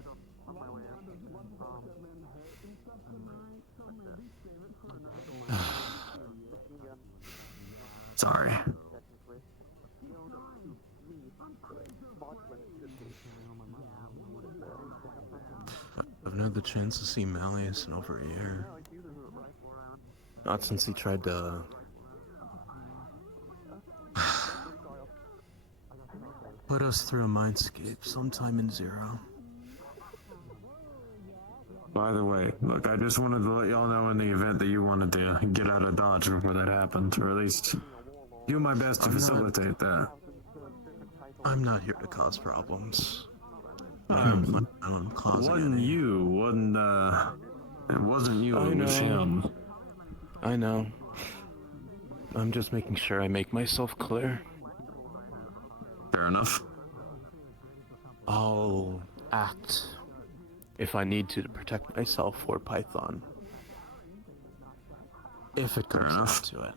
Sorry. I've not had the chance to see Malleus in over a year. Not since he tried to... put us through a mindscape sometime in Zero. By the way, look, I just wanted to let y'all know in the event that you wanted to get out of Dodge before that happened, or at least do my best to facilitate that. I'm not here to cause problems. It wasn't you, it wasn't you, it was him. I know. I'm just making sure I make myself clear. Fair enough. I'll act if I need to protect myself or Python. If it comes down to it.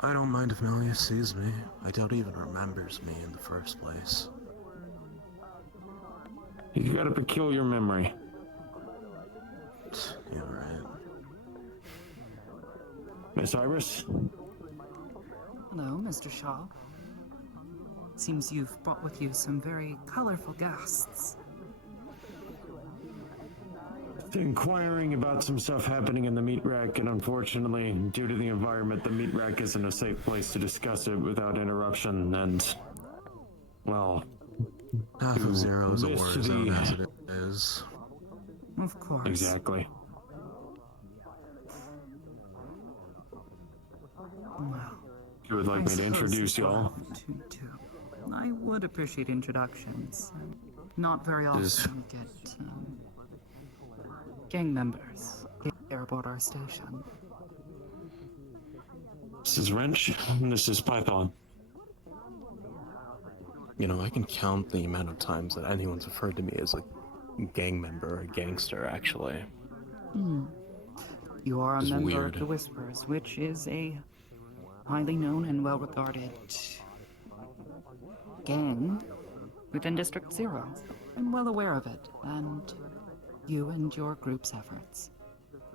I don't mind if Malleus sees me. I doubt he even remembers me in the first place. You got a peculiar memory. You're right. Miss Iris? Hello, Mr. Shaw. Seems you've brought with you some very colorful guests. Inquiring about some stuff happening in the meat rack, and unfortunately, due to the environment, the meat rack isn't a safe place to discuss it without interruption, and, well... Half of Zero is a war zone as it is. Of course. Exactly. Well, You would like me to introduce y'all? I would appreciate introductions. Not very often we get gang members here aboard our station. This is Wrench, and this is Python. You know, I can count the amount of times that anyone's referred to me as a gang member or a gangster, actually. You are a It's member weird. of the Whispers, which is a highly known and well-regarded gang within District Zero. I'm well aware of it, and you and your group's efforts.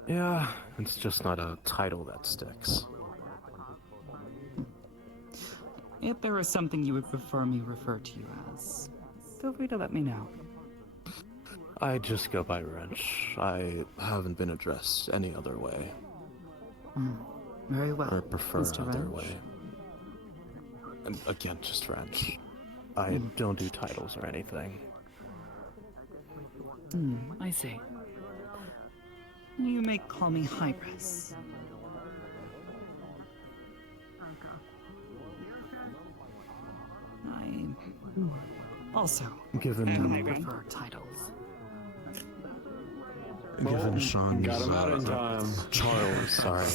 Yeah, it's just not a title that sticks. If there is something you would prefer me refer to you as, feel free to let me know. I just go by Wrench. I haven't been addressed any other way. Very well, I prefer Mr. other Wrench. way. And again, just Wrench. I don't do titles or anything. I see. You may call me Hybris. I also Given- don't prefer titles. Given Sean's, got him out in time. Charles, sorry.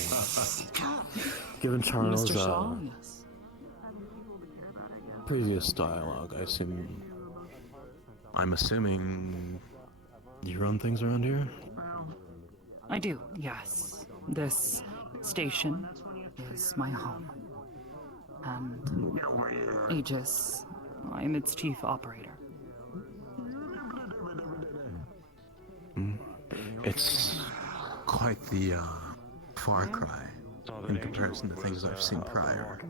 Given Charles, Mr. Shaw, yes. previous dialogue, I'm assuming you run things around here? I do, yes. This station is my home. And Aegis, I'm its chief operator. It's quite the far cry in comparison to things I've seen prior.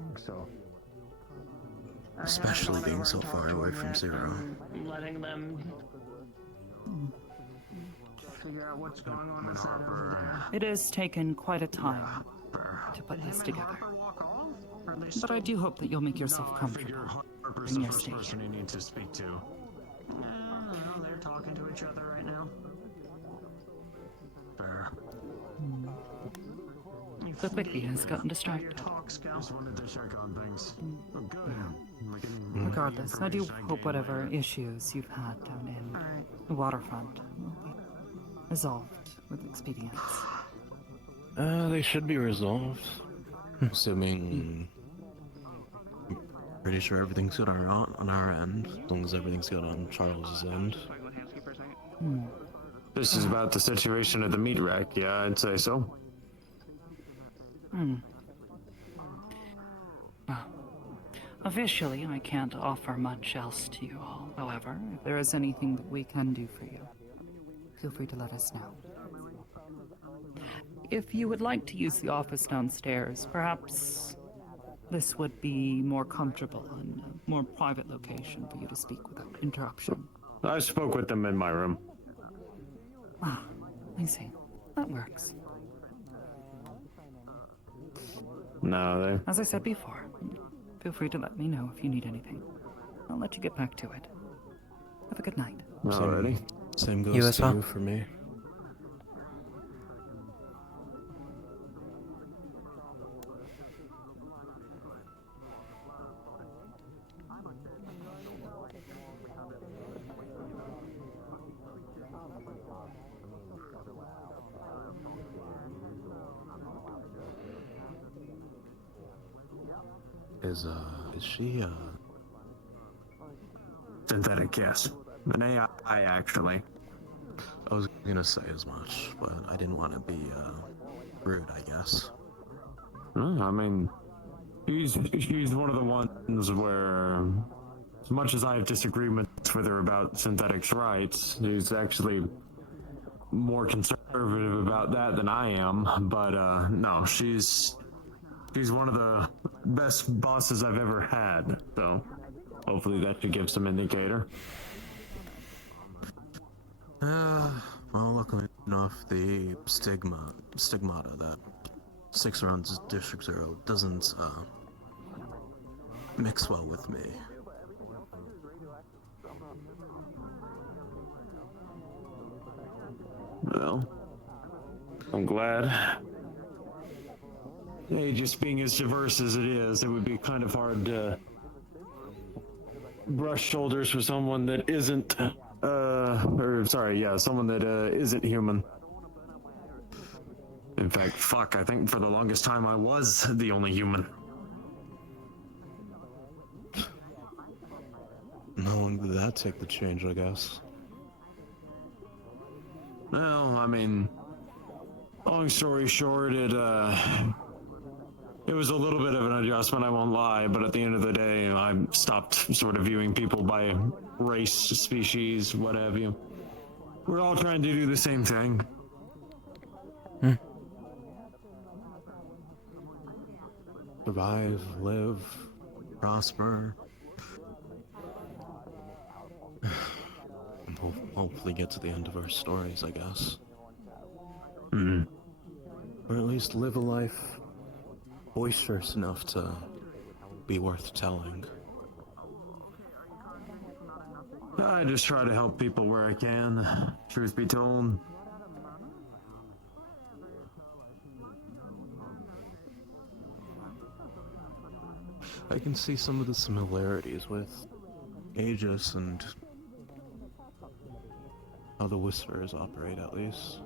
Especially being so far away from Zero. Letting them figure out what's going on inside over there. It has taken quite a time to put this together. But I do hope that you'll make yourself comfortable in your station. Person he needs to speak to. No, they're talking to each other right now. Fair. The quickie has gotten distracted. Just wanted to check on things. Oh, good. We can- Regardless, I do hope whatever issues you've had down in the waterfront will be resolved with expedience. They should be resolved. Assuming... Pretty sure everything's good on our end, as long as everything's good on Charles's end. This is about the situation at the meat rack, yeah, I'd say so. Well, officially, I can't offer much else to you all. However, if there is anything that we can do for you, feel free to let us know. If you would like to use the office downstairs, perhaps this would be more comfortable and a more private location for you to speak without interruption. I spoke with them in my room. Ah, I see. That works. No, they... As I said before, feel free to let me know if you need anything. I'll let you get back to it. Have a good night. Alrighty. Same goes You as to well? you for me. Is she, Synthetic, yes. An AI, actually. I was gonna say as much, but I didn't want to be, rude, I guess. I mean, she's one of the ones where, as much as I have disagreements with her about synthetics' rights, she's actually more conservative about that than I am. But no, she's one of the best bosses I've ever had. So hopefully that should give some indicator. Well, luckily enough, the stigmata that sticks around District Zero doesn't, mix well with me. Well, I'm glad. Hey, just being as diverse as it is, it would be kind of hard to brush shoulders with someone that isn't, someone that isn't human. In fact, fuck, I think for the longest time I was the only human. How long did that take to change, I guess? Well, I mean, long story short, it was a little bit of an adjustment, I won't lie, but at the end of the day, I stopped sort of viewing people by race, species, what have you. We're all trying to do the same thing. Survive, live, prosper. And hopefully get to the end of our stories, I guess. Or at least live a life boisterous enough to be worth telling. I just try to help people where I can, truth be told. I can see some of the similarities with Aegis and how the Whisperers operate, at least.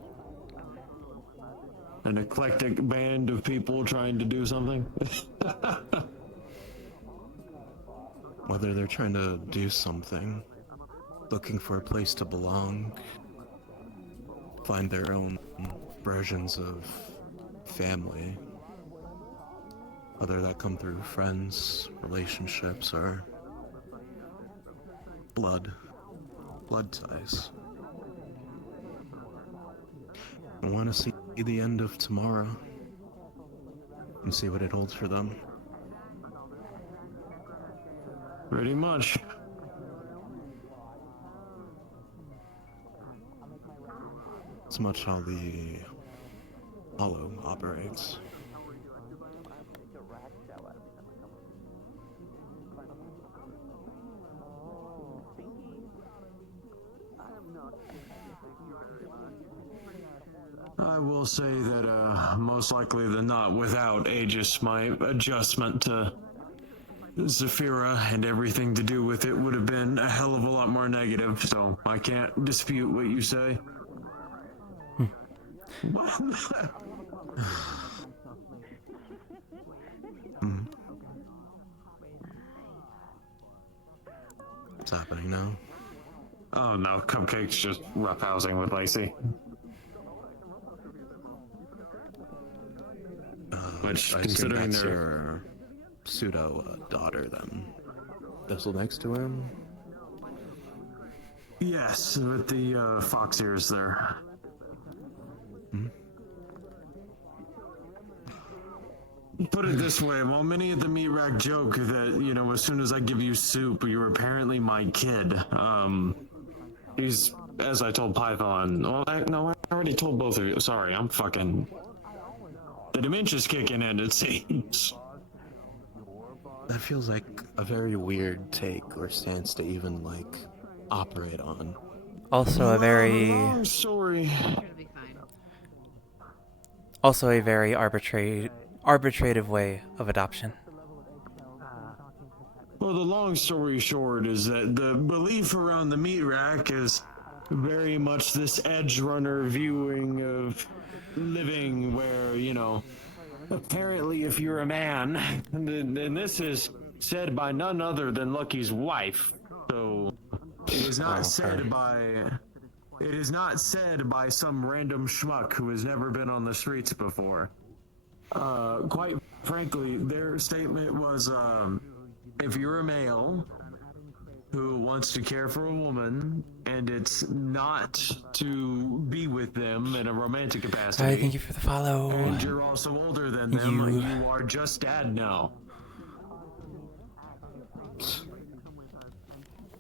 An eclectic band of people trying to do something? Whether they're trying to do something, looking for a place to belong, find their own versions of family, whether that come through friends, relationships, or blood ties. I want to see the end of tomorrow and see what it holds for them. Pretty much. It's much how the Hollow operates. I will say that, most likely than not, without Aegis, my adjustment to Zephyra and everything to do with it would have been a hell of a lot more negative, so I can't dispute what you say. What's happening now? Oh no, Cupcake's just roughhousing with Lacey. Which, I considering that's they're... your pseudo daughter, then. Nestled next to him? Yes, with the fox ears there. Put it this way, while many at the meat rack joke that, you know, as soon as I give you soup, you're apparently my kid, he's, as I told Python, well, I already told both of you, sorry, I'm fucking... The dementia's kicking in, it seems. That feels like a very weird take or stance to even, like, operate on. Also a very... Long story. Also a very arbitrative way of adoption. Well, the long story short is that the belief around the meat rack is very much this edge runner viewing of living where, you know, apparently if you're a man, and this is said by none other than Lucky's wife, so it is not said by some random schmuck who has never been on the streets before. Quite frankly, their statement was, if you're a male who wants to care for a woman and it's not to be with them in a romantic capacity. Alright, thank you for the follow. And you're also older than them, you are just dad now.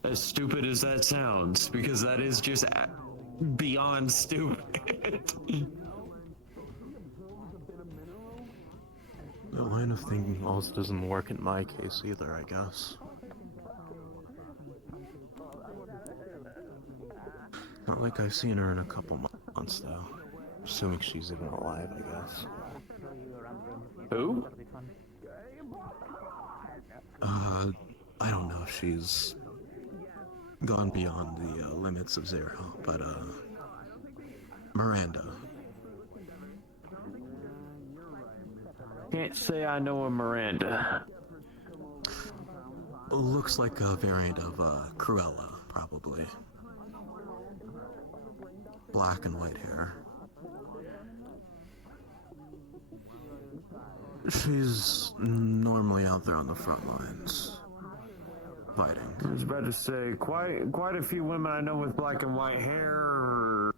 As stupid as that sounds, because that is just beyond stupid. The line of thinking also doesn't work in my case either, I guess. Not like I've seen her in a couple months, though. Assuming she's even alive, I guess. Who? I don't know if she's gone beyond the limits of Zero, but, Miranda. Can't say I know a Miranda. Looks like a variant of, Cruella, probably. Black and white hair. She's normally out there on the front lines, fighting. I was about to say, quite a few women I know with black and white hair.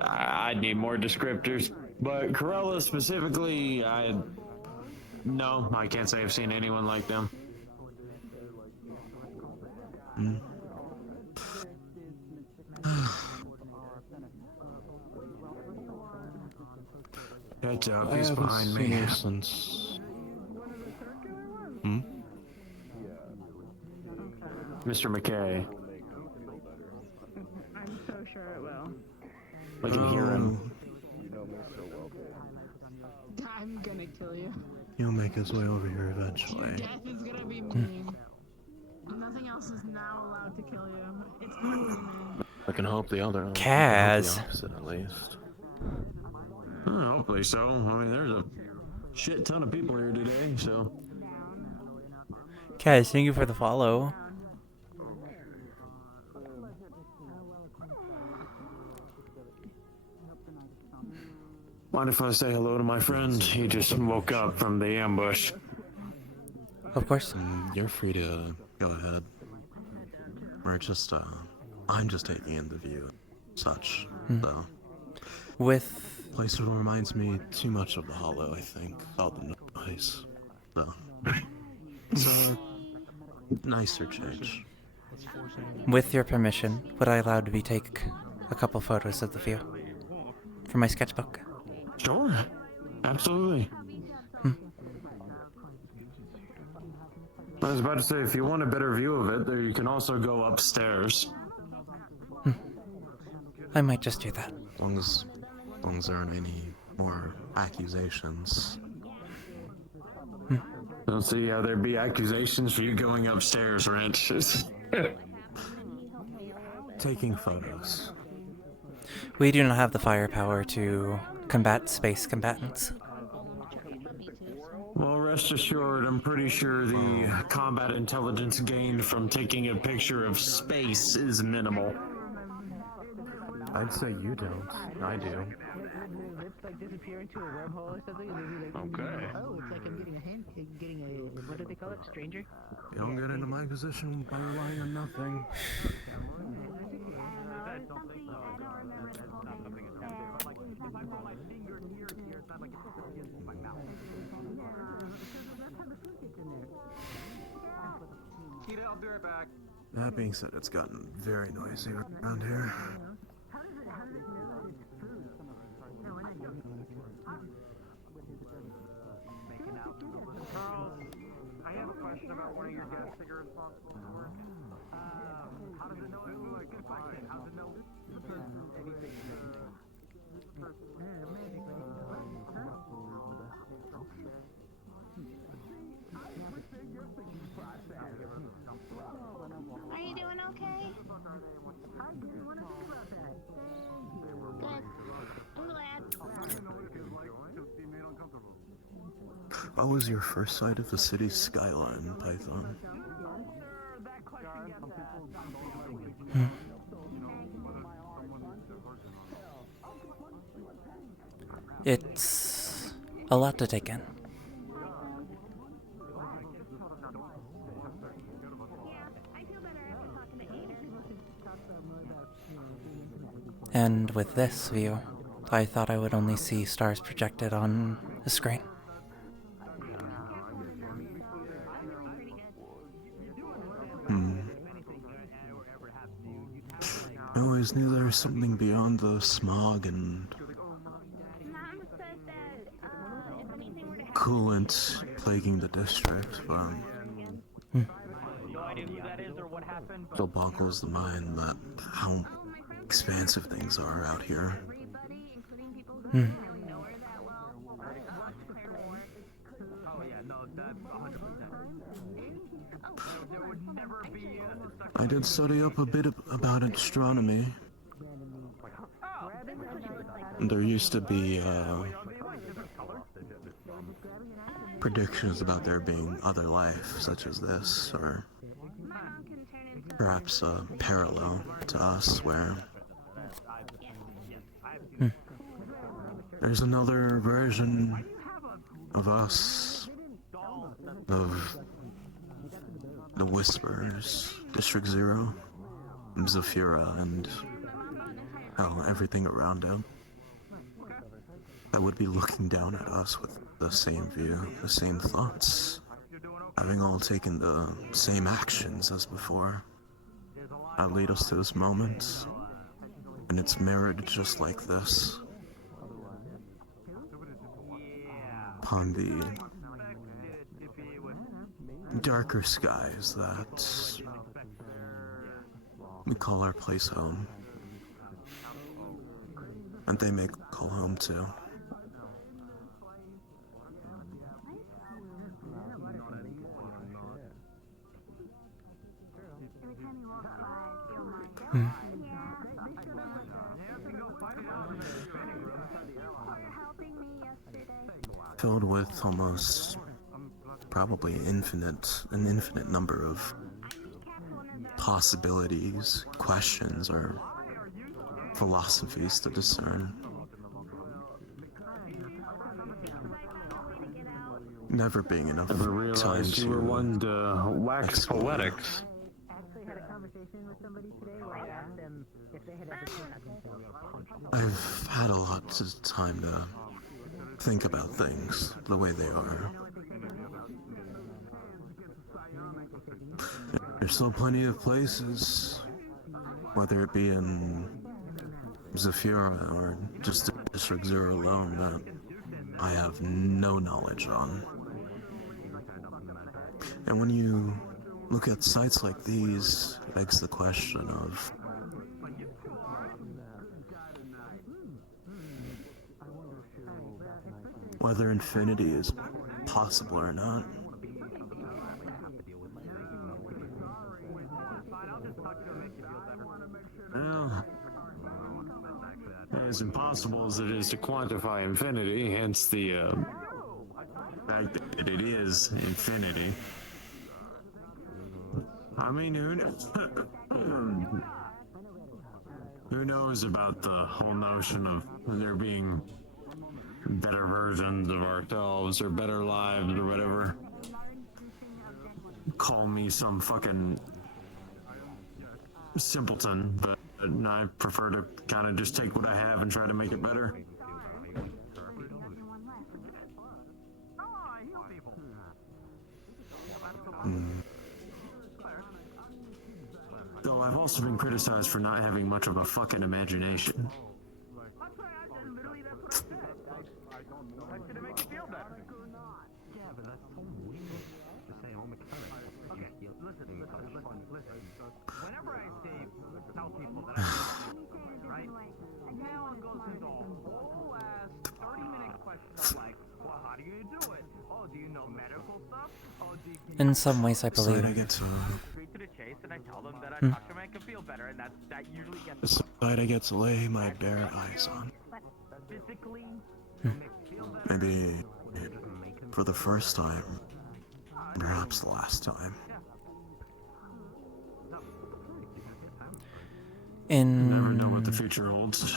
I'd need more descriptors, but Cruella specifically, no, I can't say I've seen anyone like them. Heads up, he's behind me. Since... Mr. McKay. I'm so sure it will. I can hear him. I'm gonna kill you. He'll make his way over here eventually. Death is gonna be mean. Nothing else is now allowed to kill you. It's over, man. I can hope the other. Kaz. The opposite, at least. Hopefully so. I mean, there's a shit ton of people here today, so. Kaz, thank you for the follow. Mind if I say hello to my friend? He just woke up from the ambush. Of course. You're free to go ahead. We're just, I'm just taking in the view. Such, though. With... Place reminds me too much of the Hollow, I think. All the noise. So. It's a nicer change. With your permission, would I allow to take a couple photos of the view? For my sketchbook? Sure. Absolutely. I was about to say, if you want a better view of it, there you can also go upstairs. I might just do that. As long as there aren't any more accusations. Don't see how there'd be accusations for you going upstairs, Wrench. Taking photos. We do not have the firepower to combat space combatants. Well, rest assured, I'm pretty sure the combat intelligence gained from taking a picture of space is minimal. I'd say you don't. I do. Let's like disappear into a wormhole or something, and maybe like, Okay. Oh, it's like I'm getting a what do they call it? Stranger? You don't get into my position by relying on nothing. I'll be right back. That being said, it's gotten very noisy around here. Charles, I have a question about one of your guests that you're responsible for. How does it know? Good question. How does it know the person anything? Are you doing okay? Hi, didn't want to think about that. Good. I'm glad. What was your first sight of the city's skyline, Python? It's a lot to take in. And with this view, I thought I would only see stars projected on a screen. I always knew there was something beyond the smog and coolant plaguing the district, but still boggles the mind that how expansive things are out here. I did study up a bit about astronomy. There used to be predictions about there being other life, such as this, or perhaps a parallel to us, where there's another version of us, of the Whispers, District Zero, Zafira, and everything around it, that would be looking down at us with the same view, the same thoughts, having all taken the same actions as before, that lead us to this moment, and it's mirrored just like this, upon the darker skies that we call our place home, and they may call home too. Filled with almost probably an infinite number of possibilities, questions, or philosophies to discern. Never being enough Never time realized you were to one to wax explore. poetics. Actually had a conversation with somebody today where I asked them if they had ever seen a punch. I've had a lot of time to think about things the way they are. There's still plenty of places, whether it be in Zafira or just District Zero alone, that I have no knowledge on. And when you look at sites like these, it begs the question of whether infinity is possible or not. Well, as impossible as it is to quantify infinity, hence the fact that it is infinity. I mean, who knows about the whole notion of there being better versions of ourselves or better lives or whatever. Call me some fucking simpleton, but I prefer to kind of just take what I have and try to make it better. Though I've also been criticized for not having much of a fucking imagination. Whenever I tell people that I right, now one goes into a whole ass 30-minute question of like, well, how do you do it? Oh, do you know medical stuff? Oh, do you In some ways, I Straight believe. I get to Straight to the chase, and I tell them that I talk to make them feel better, and that usually gets the side I get to lay my bare eyes on. physically Maybe for the first time, perhaps the last time. You never know what the future holds.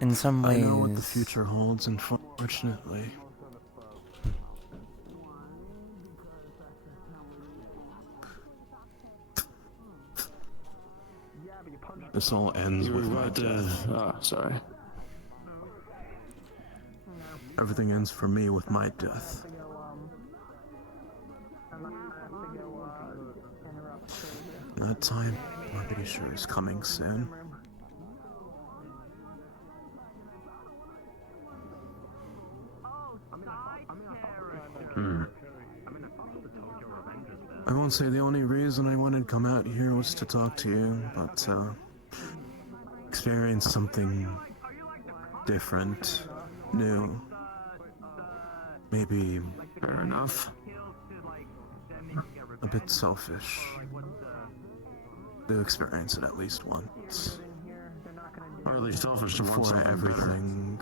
In some ways, I know what the future holds, unfortunately. This all ends You were with my about to. death. Oh, sorry. Everything ends for me with my death. That time, I'm pretty sure, is coming soon. I won't say the only reason I wanted to come out here was to talk to you, but experience something different, new. Maybe, fair enough, a bit selfish. To experience it at least once. Hardly selfish to want Before something everything.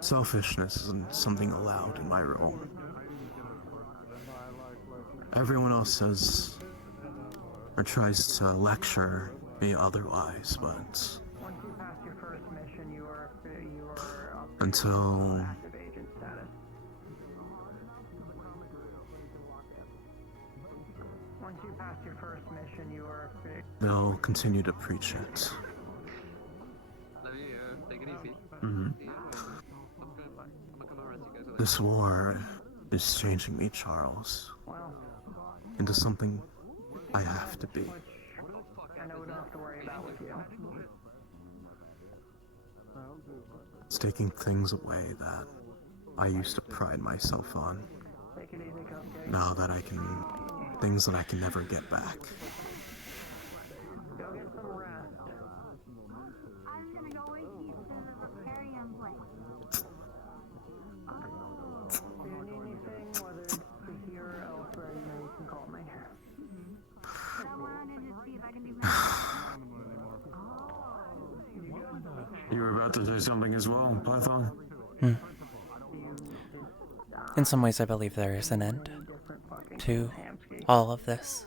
Selfishness isn't something allowed in my role. Everyone else says or tries to lecture me otherwise, but until once you pass your first mission, you are they'll continue to preach it. This war is changing me, Charles, into something I have to be. I know we don't have to worry about with you. It's taking things away that I used to pride myself on. Now that I can, things that I can never get back. Go get some rest. I'm gonna go with you to the Arium place. Do you need anything, whether it's here or elsewhere, you know you can call me. You were about to say something as well, Python? In some ways, I believe there is an end to all of this.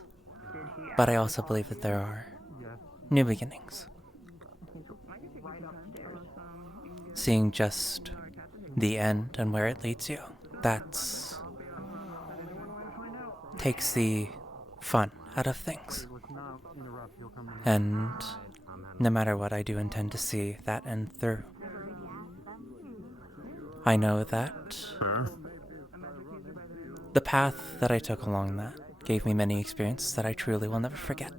But I also believe that there are new beginnings. Seeing just the end and where it leads you, that's takes the fun out of things. And no matter what, I do intend to see that end through. I know that the path that I took along that gave me many experiences that I truly will never forget.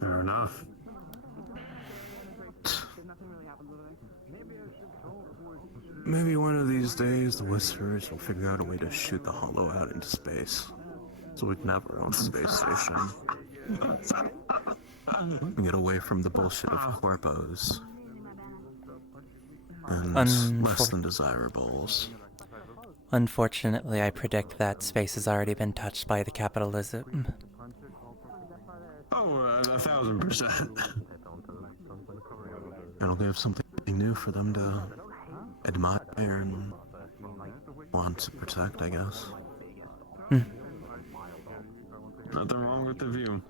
Fair enough. Maybe one of these days the Whisperers will figure out a way to shoot the Hollow out into space, so we can have our own space station. And get away from the bullshit of corpos and less than desirables. Unfortunately, I predict that space has already been touched by the capitalism. Oh, 1,000%. It'll give something new for them to admire and want to protect, I guess. Nothing wrong with the view.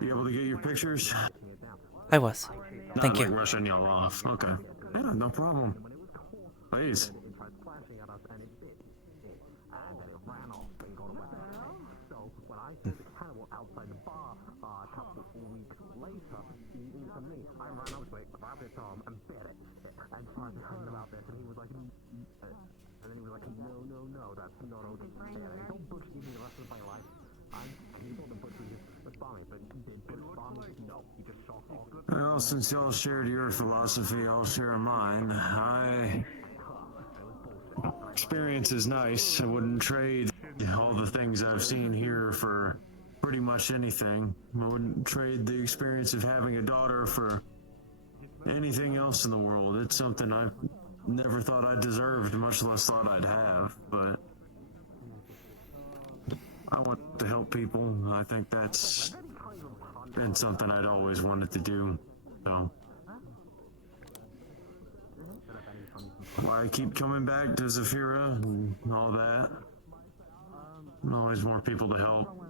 You able to get your pictures? I was. Thank you. Not like rushing y'all off. Okay. Yeah, no problem. Please. Well, since y'all shared your philosophy, I'll share mine. Experience is nice. I wouldn't trade all the things I've seen here for pretty much anything. I wouldn't trade the experience of having a daughter for anything else in the world. It's something I never thought I deserved, much less thought I'd have, but I want to help people. I think that's been something I'd always wanted to do, so why I keep coming back to Zafira and all that. Always more people to help.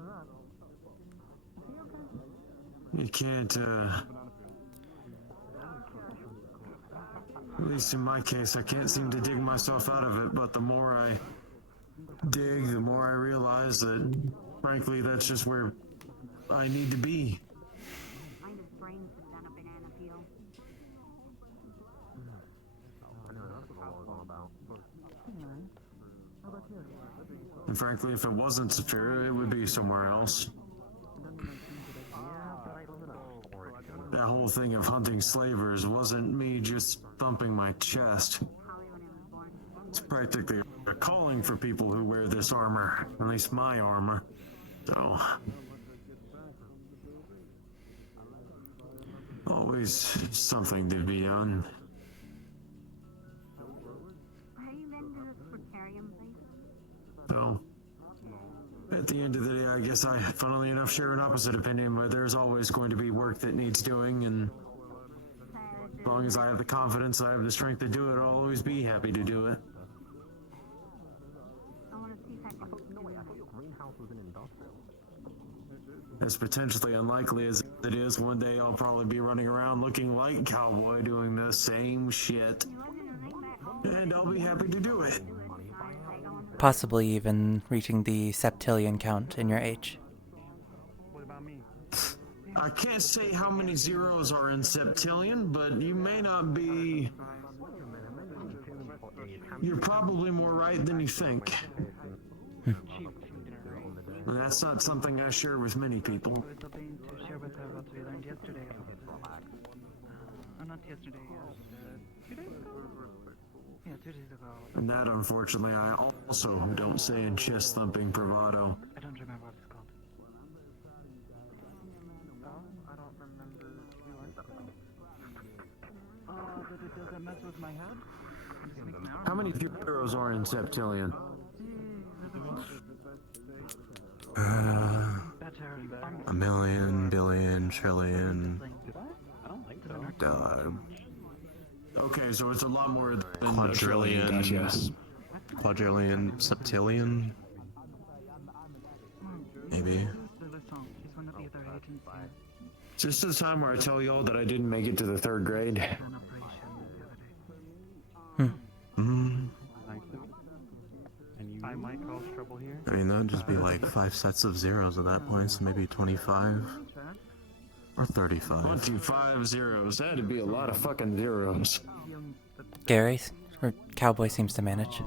You can't, at least in my case, I can't seem to dig myself out of it, but the more I dig, the more I realize that, frankly, that's just where I need to be. And frankly, if it wasn't Zafira, it would be somewhere else. That whole thing of hunting slavers wasn't me just thumping my chest. It's practically a calling for people who wear this armor, at least my armor. So, always something to be done. So, at the end of the day, I guess I, funnily enough, share an opposite opinion, where there's always going to be work that needs doing, and as long as I have the confidence, I have the strength to do it, I'll always be happy to do it. As potentially unlikely as it is, one day I'll probably be running around looking like Cowboy doing the same shit, and I'll be happy to do it. Possibly even reaching the septillion count in your age. I can't say how many zeros are in septillion, but you may not be... You're probably more right than you think. And that's not something I share with many people. not yesterday. 2 days ago? Yeah, 2 days ago. And that, unfortunately, I also don't say in chest thumping bravado. I don't remember what it's called. I don't remember. We learned that. That it doesn't mess with my head? How many heroes are in Septillion? A million, billion, trillion. Okay, so it's a lot more than Quadrillion. Yes. Quadrillion, septillion. Maybe. Is this the time where I tell y'all that I didn't make it to the 3rd grade? I might cause trouble here. I mean, that'd just be like 5 sets of zeros at that point, so maybe 25. Or 35. 25 zeros. That'd be a lot of fucking zeros. Gary, or Cowboy seems to manage.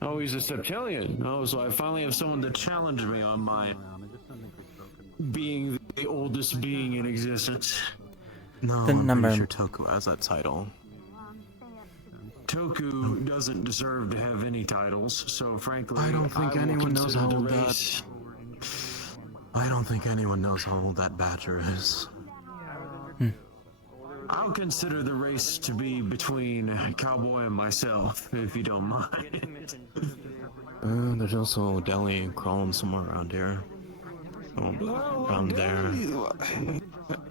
Oh, he's a Septillion. Oh, so I finally have someone to challenge me on my being the oldest being in existence. No, The I'm number- pretty sure Toku has that title. Toku doesn't deserve to have any titles, so frankly, I don't think will anyone knows how consider old the that. race- I don't think anyone knows how old that badger is. I'll consider the race to be between Cowboy and myself, if you don't mind. There's also Deli crawling somewhere around here. Oh, around there.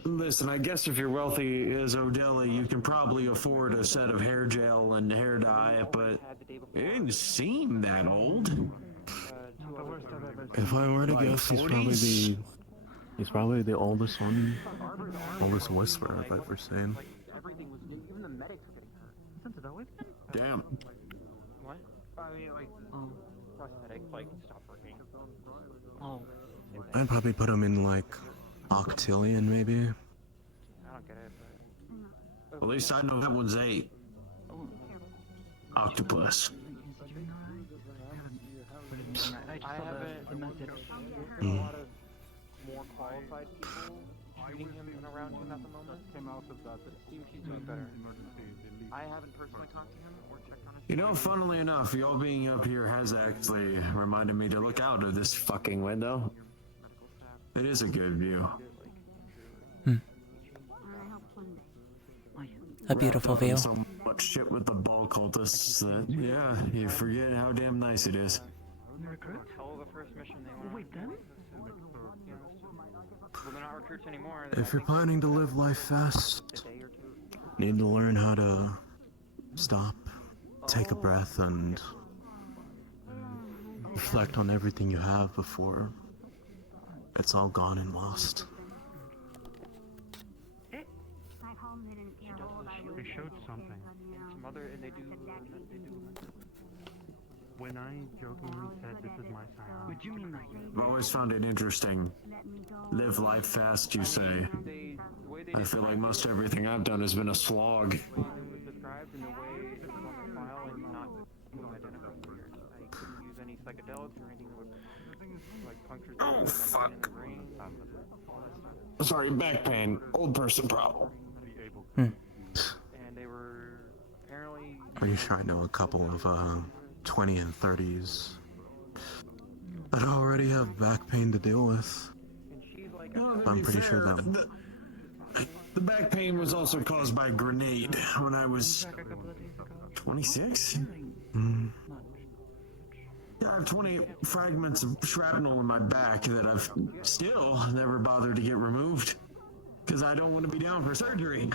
Listen, I guess if you're wealthy as O'Delly, you can probably afford a set of hair gel and hair dye, but it didn't seem that old. If I were to Like guess, he's probably the oldest one. Oldest whisperer I've ever seen. Even the medics were getting hurt. Since it always been? Damn. What? I mean, like, prosthetic, like, stop working. Oh. I'd probably put him in like octillion, maybe. I don't get it, but... At least I know that one's 8. Octopus. I haven't... The message. A lot of more qualified people treating him and around him at the moment. Came out of that. It seems he's doing better. I haven't personally talked to him or checked on his... You know, funnily enough, y'all being up here has actually reminded me to look out of this fucking window. It is a good view. A beautiful view. So much shit with the ball cultists that, yeah, you forget how damn nice it is. Hell of a first mission they went on. Wait, then? Well, they're not recruits anymore. If you're planning to live life fast, need to learn how to stop, take a breath, and reflect on everything you have before it's all gone and lost. They showed something. Some other, and they do. When I jokingly said this is my sign. Would you mean like? I've always found it interesting. Live life fast, you say. I feel like most everything I've done has been a slog. It was described in the way it was on the file and not identical figures. I couldn't use any psychedelics or anything that would like puncture the in the brain. Sorry, back pain. Old person problem. And they were apparently. Are you sure I know a couple of 20 and 30s that already have back pain to deal with? I'm pretty sure that the back pain was also caused by a grenade when I was 26. Yeah, I have 20 fragments of shrapnel in my back that I've still never bothered to get removed because I don't want to be down for surgery.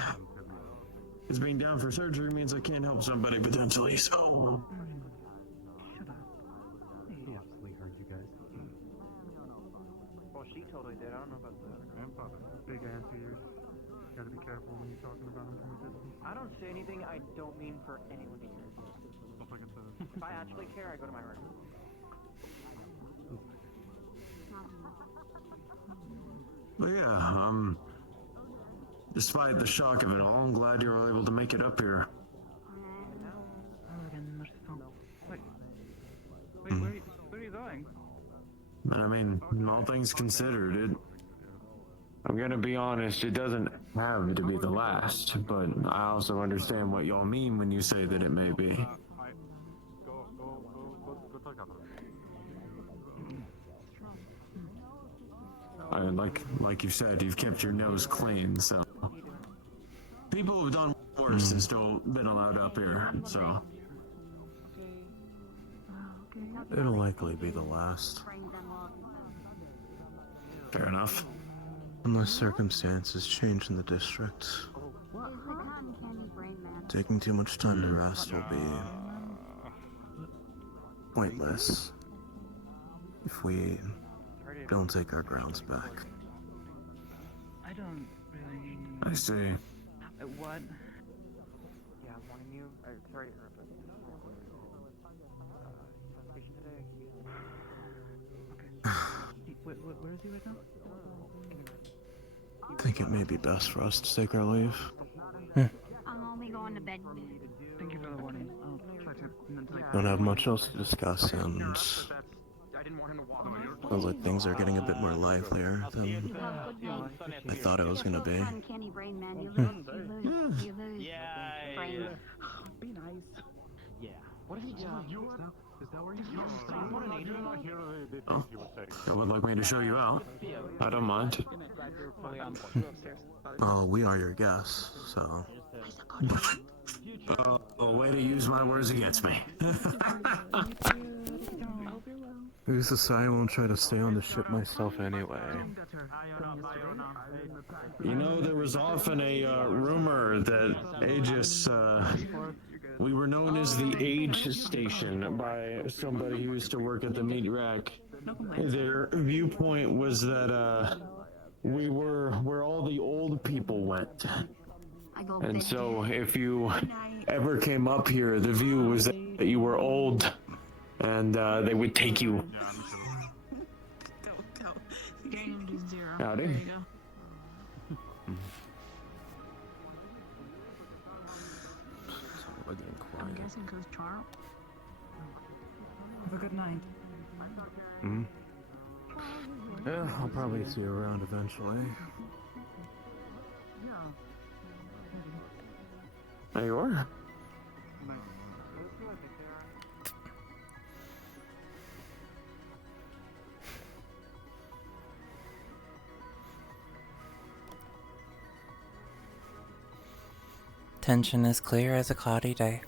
Because being down for surgery means I can't help somebody potentially, so... He absolutely heard you guys. Well, she totally did. I don't know about the grandpa. Big ass ears. Gotta be careful when you're talking about him from a distance. I don't say anything I don't mean for anyone to hear. If I actually care, I go to my room. But yeah, despite the shock of it all, I'm glad you were able to make it up here. Wait, where are you going? But I mean, all things considered, I'm gonna be honest, it doesn't have to be the last, but I also understand what y'all mean when you say that it may be. Like you said, you've kept your nose clean, so people who've done worse have still been allowed up here, so It'll likely be the last. fair enough. Unless circumstances change in the district. Taking too much time to rest will be pointless if we don't take our grounds back. I don't really. I see. What? Yeah, I'm warning you. Sorry, station today. Okay. Where is he right now? I think it may be best for us to take our leave. I'm only going to bed. Thank you for the warning. I'll try to. Don't have much else to discuss, and I didn't want him to walk. sounds like things are getting a bit more livelier than I thought it was gonna be. Uncanny brain, man. You lose brain. Be nice. Yeah. What if he just is that where he's Oh, you would like me to show you out? I don't mind. Oh, we are your guests, so. Way to use my words against me. Who's to say I won't try to stay on the ship myself anyway? You know, there was often a rumor that Aegis, we were known as the Age Station by somebody who used to work at the meat rack. Their viewpoint was that we were where all the old people went. And so if you ever came up here, the view was that you were old and they would take you. Go. Game is 0. Howdy. There you go. I'm guessing goes tomorrow. Have a good night. Hmm? Yeah, I'll probably see you around eventually. There you are. Tension is clear as a cloudy day.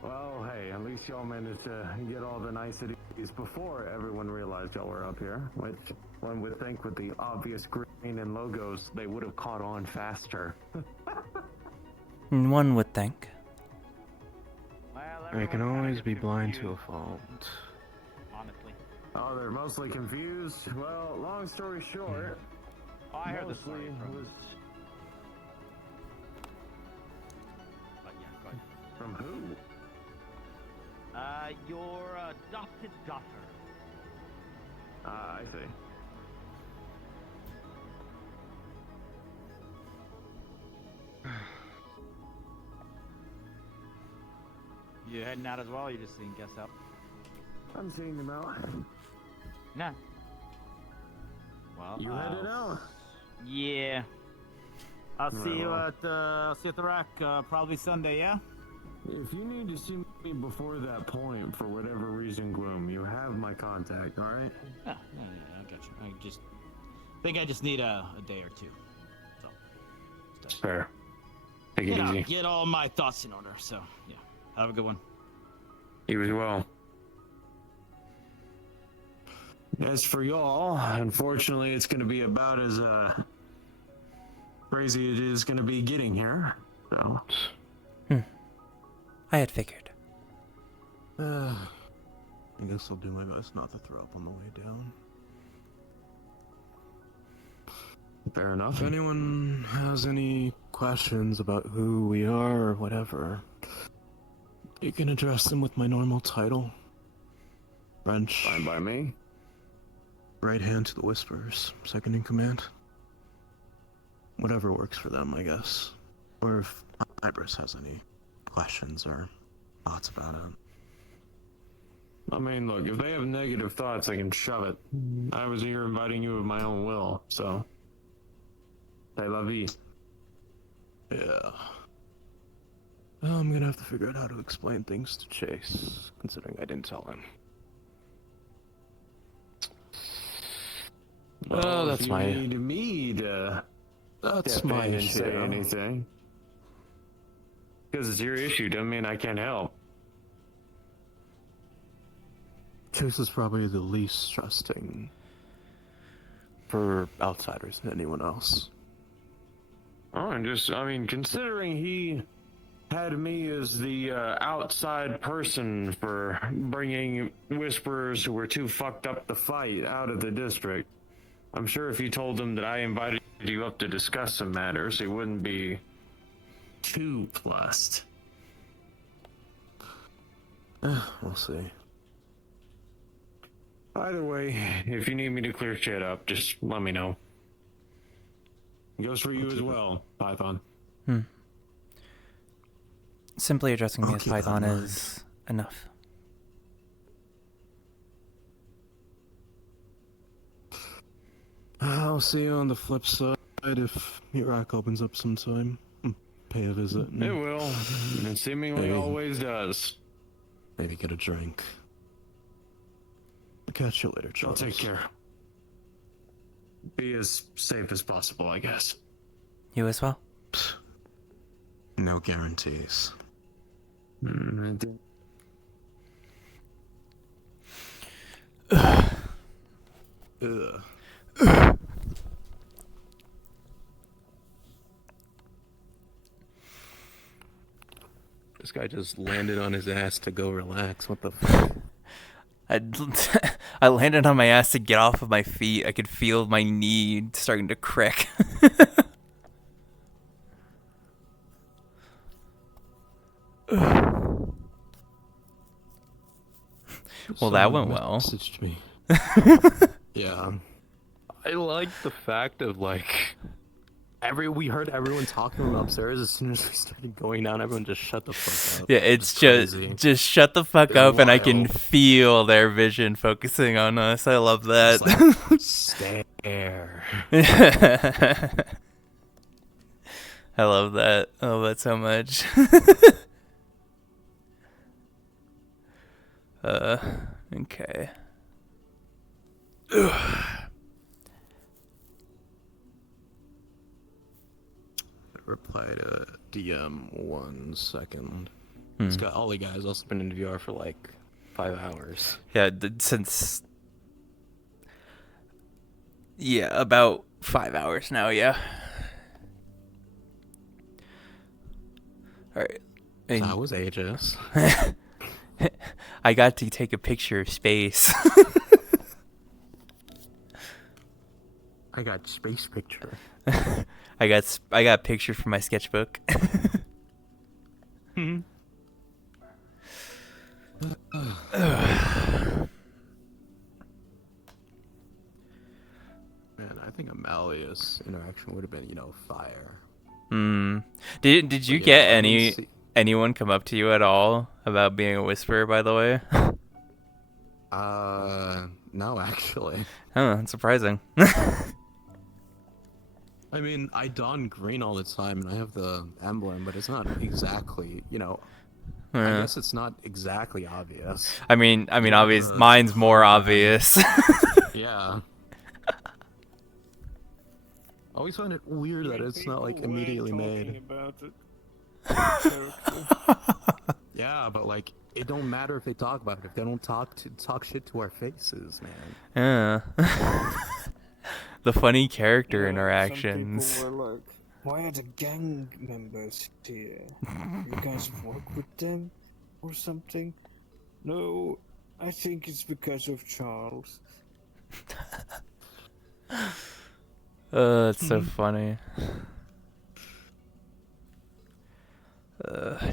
Well, hey, at least y'all managed to get all the niceties before everyone realized y'all were up here, which one would think with the obvious green and logos, they would have caught on faster. One would think. I can always be blind to a fault. Honestly. Oh, they're mostly confused? Well, long story short, I heard the story from who? Your adopted daughter. I see. You heading out as well? Or you just seeing guests out? I'm seeing them out. Nah. Well, You headed out? Yeah. I'll see you at the rack probably Sunday. Yeah. If you need to see me before that point for whatever reason, Gloom, you have my contact. All right? Yeah, I got you. I just think I just need a day or two. So. Fair. Take it easy. Get all my thoughts in order. So yeah. Have a good one. You as well. As for y'all, unfortunately, it's going to be about as crazy as it is going to be getting here. So. I had figured. I guess I'll do my best not to throw up on the way down. Fair enough. If anyone has any questions about who we are or whatever, you can address them with my normal title. French. Fine by me. Right hand to the Whispers. Second in command. Whatever works for them, I guess. Or if Ibris has any questions or thoughts about it. I mean, look, if they have negative thoughts, they can shove it. I was here inviting you of my own will, so. C'est la vie. Yeah. I'm gonna have to figure out how to explain things to Chase, considering I didn't tell him. Well, that's if you my... need me to That's step my in and issue. say anything. Because it's your issue, doesn't mean I can't help. Chase is probably the least trusting for outsiders than anyone else. Oh, I mean, considering he had me as the outside person for bringing whisperers who were too fucked up to fight out of the district, I'm sure if you told him that I invited you up to discuss some matters, he wouldn't be too plussed. We'll see. Either way, if you need me to clear shit up, just let me know. It goes for you as well, Python. Simply addressing me as Python is enough. I'll see you on the flip side if Iraq opens up sometime. Pay a visit. It will. It seemingly always does. Maybe get a drink. I'll catch you later, Charles. I'll take care. Be as safe as possible, I guess. You as well? No guarantees. Ugh. This guy just landed on his ass to go relax. What the fuck? I landed on my ass to get off of my feet. I could feel my knee starting to crack. Well, that went well. Messaged me. Yeah. I like the fact of like we heard everyone talking upstairs. As soon as we started going down, everyone just shut the fuck up. Yeah, it's just shut the fuck up, and I can feel their vision focusing on us. I love that. Like, stare. I love that. I love that so much. Okay. Reply to DM 1 second. This guy, Ollie guy's also been in VR for like 5 hours. Yeah, since... Yeah, about 5 hours now, yeah. Alright. That was ages. I got to take a picture of space. I got space picture. I got picture from my sketchbook. Man, I think Amalia's interaction would have been, fire. Did you get anyone come up to you at all about being a whisperer, by the way? No, actually. Oh, that's surprising. I mean, I don green all the time, and I have the emblem, but it's not exactly, I guess it's not exactly obvious. I mean, obvious. Mine's more obvious. Yeah. I always find it weird that it's not, like, immediately made. Yeah, but, like, it don't matter if they talk about it if they don't talk shit to our faces, man. Yeah. The funny character interactions. Some people were like, why are the gang members here? You guys work with them or something? No, I think it's because of Charles. It's so funny.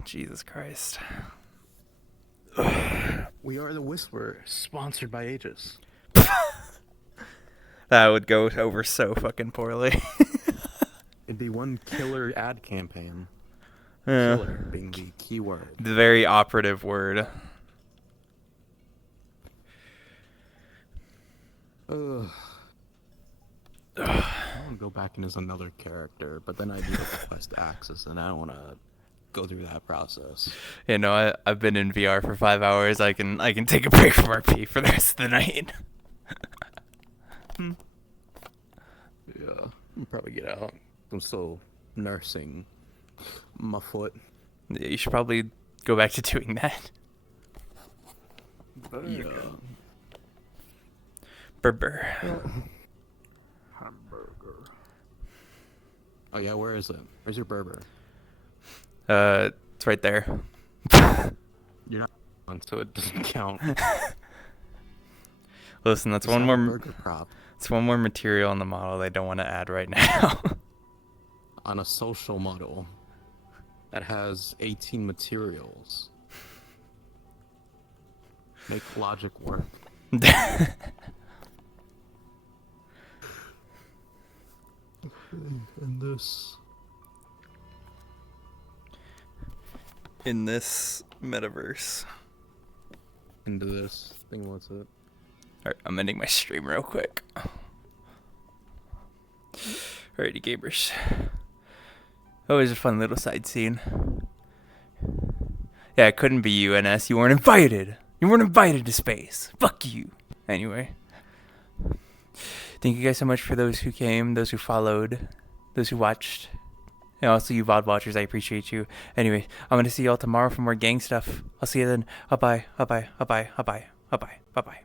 Jesus Christ. We are the Whisperer, sponsored by Aegis. That would go over so fucking poorly. It'd be one killer ad campaign. Yeah. Killer being the key word. The very operative word. I want to go back in as another character, but then I do request access, and I don't want to go through that process. You know, I've been in VR for 5 hours. I can take a break from RP for the rest of the night. Yeah, I'll probably get out. I'm still nursing my foot. Yeah, you should probably go back to doing that. Yeah. Burger. Hamburger. Oh yeah, where is it? Where's your burger? It's right there. You're not on, so it doesn't count. Listen, that's Just one have a more burger prop It's one more material on the model they don't want to add right now. on a social model that has 18 materials. Make logic work. And this. In this metaverse. Into this thing, what's it? Alright, I'm ending my stream real quick. Alrighty, gamers. Always a fun little side scene. Yeah, it couldn't be you, NS. You weren't invited. You weren't invited to space. Fuck you. Anyway. Thank you guys so much for those who came, those who followed, those who watched. And also you VOD watchers, I appreciate you. Anyway, I'm gonna see y'all tomorrow for more gang stuff. I'll see you then. Bye-bye, bye-bye, bye-bye, bye-bye, bye-bye, bye-bye.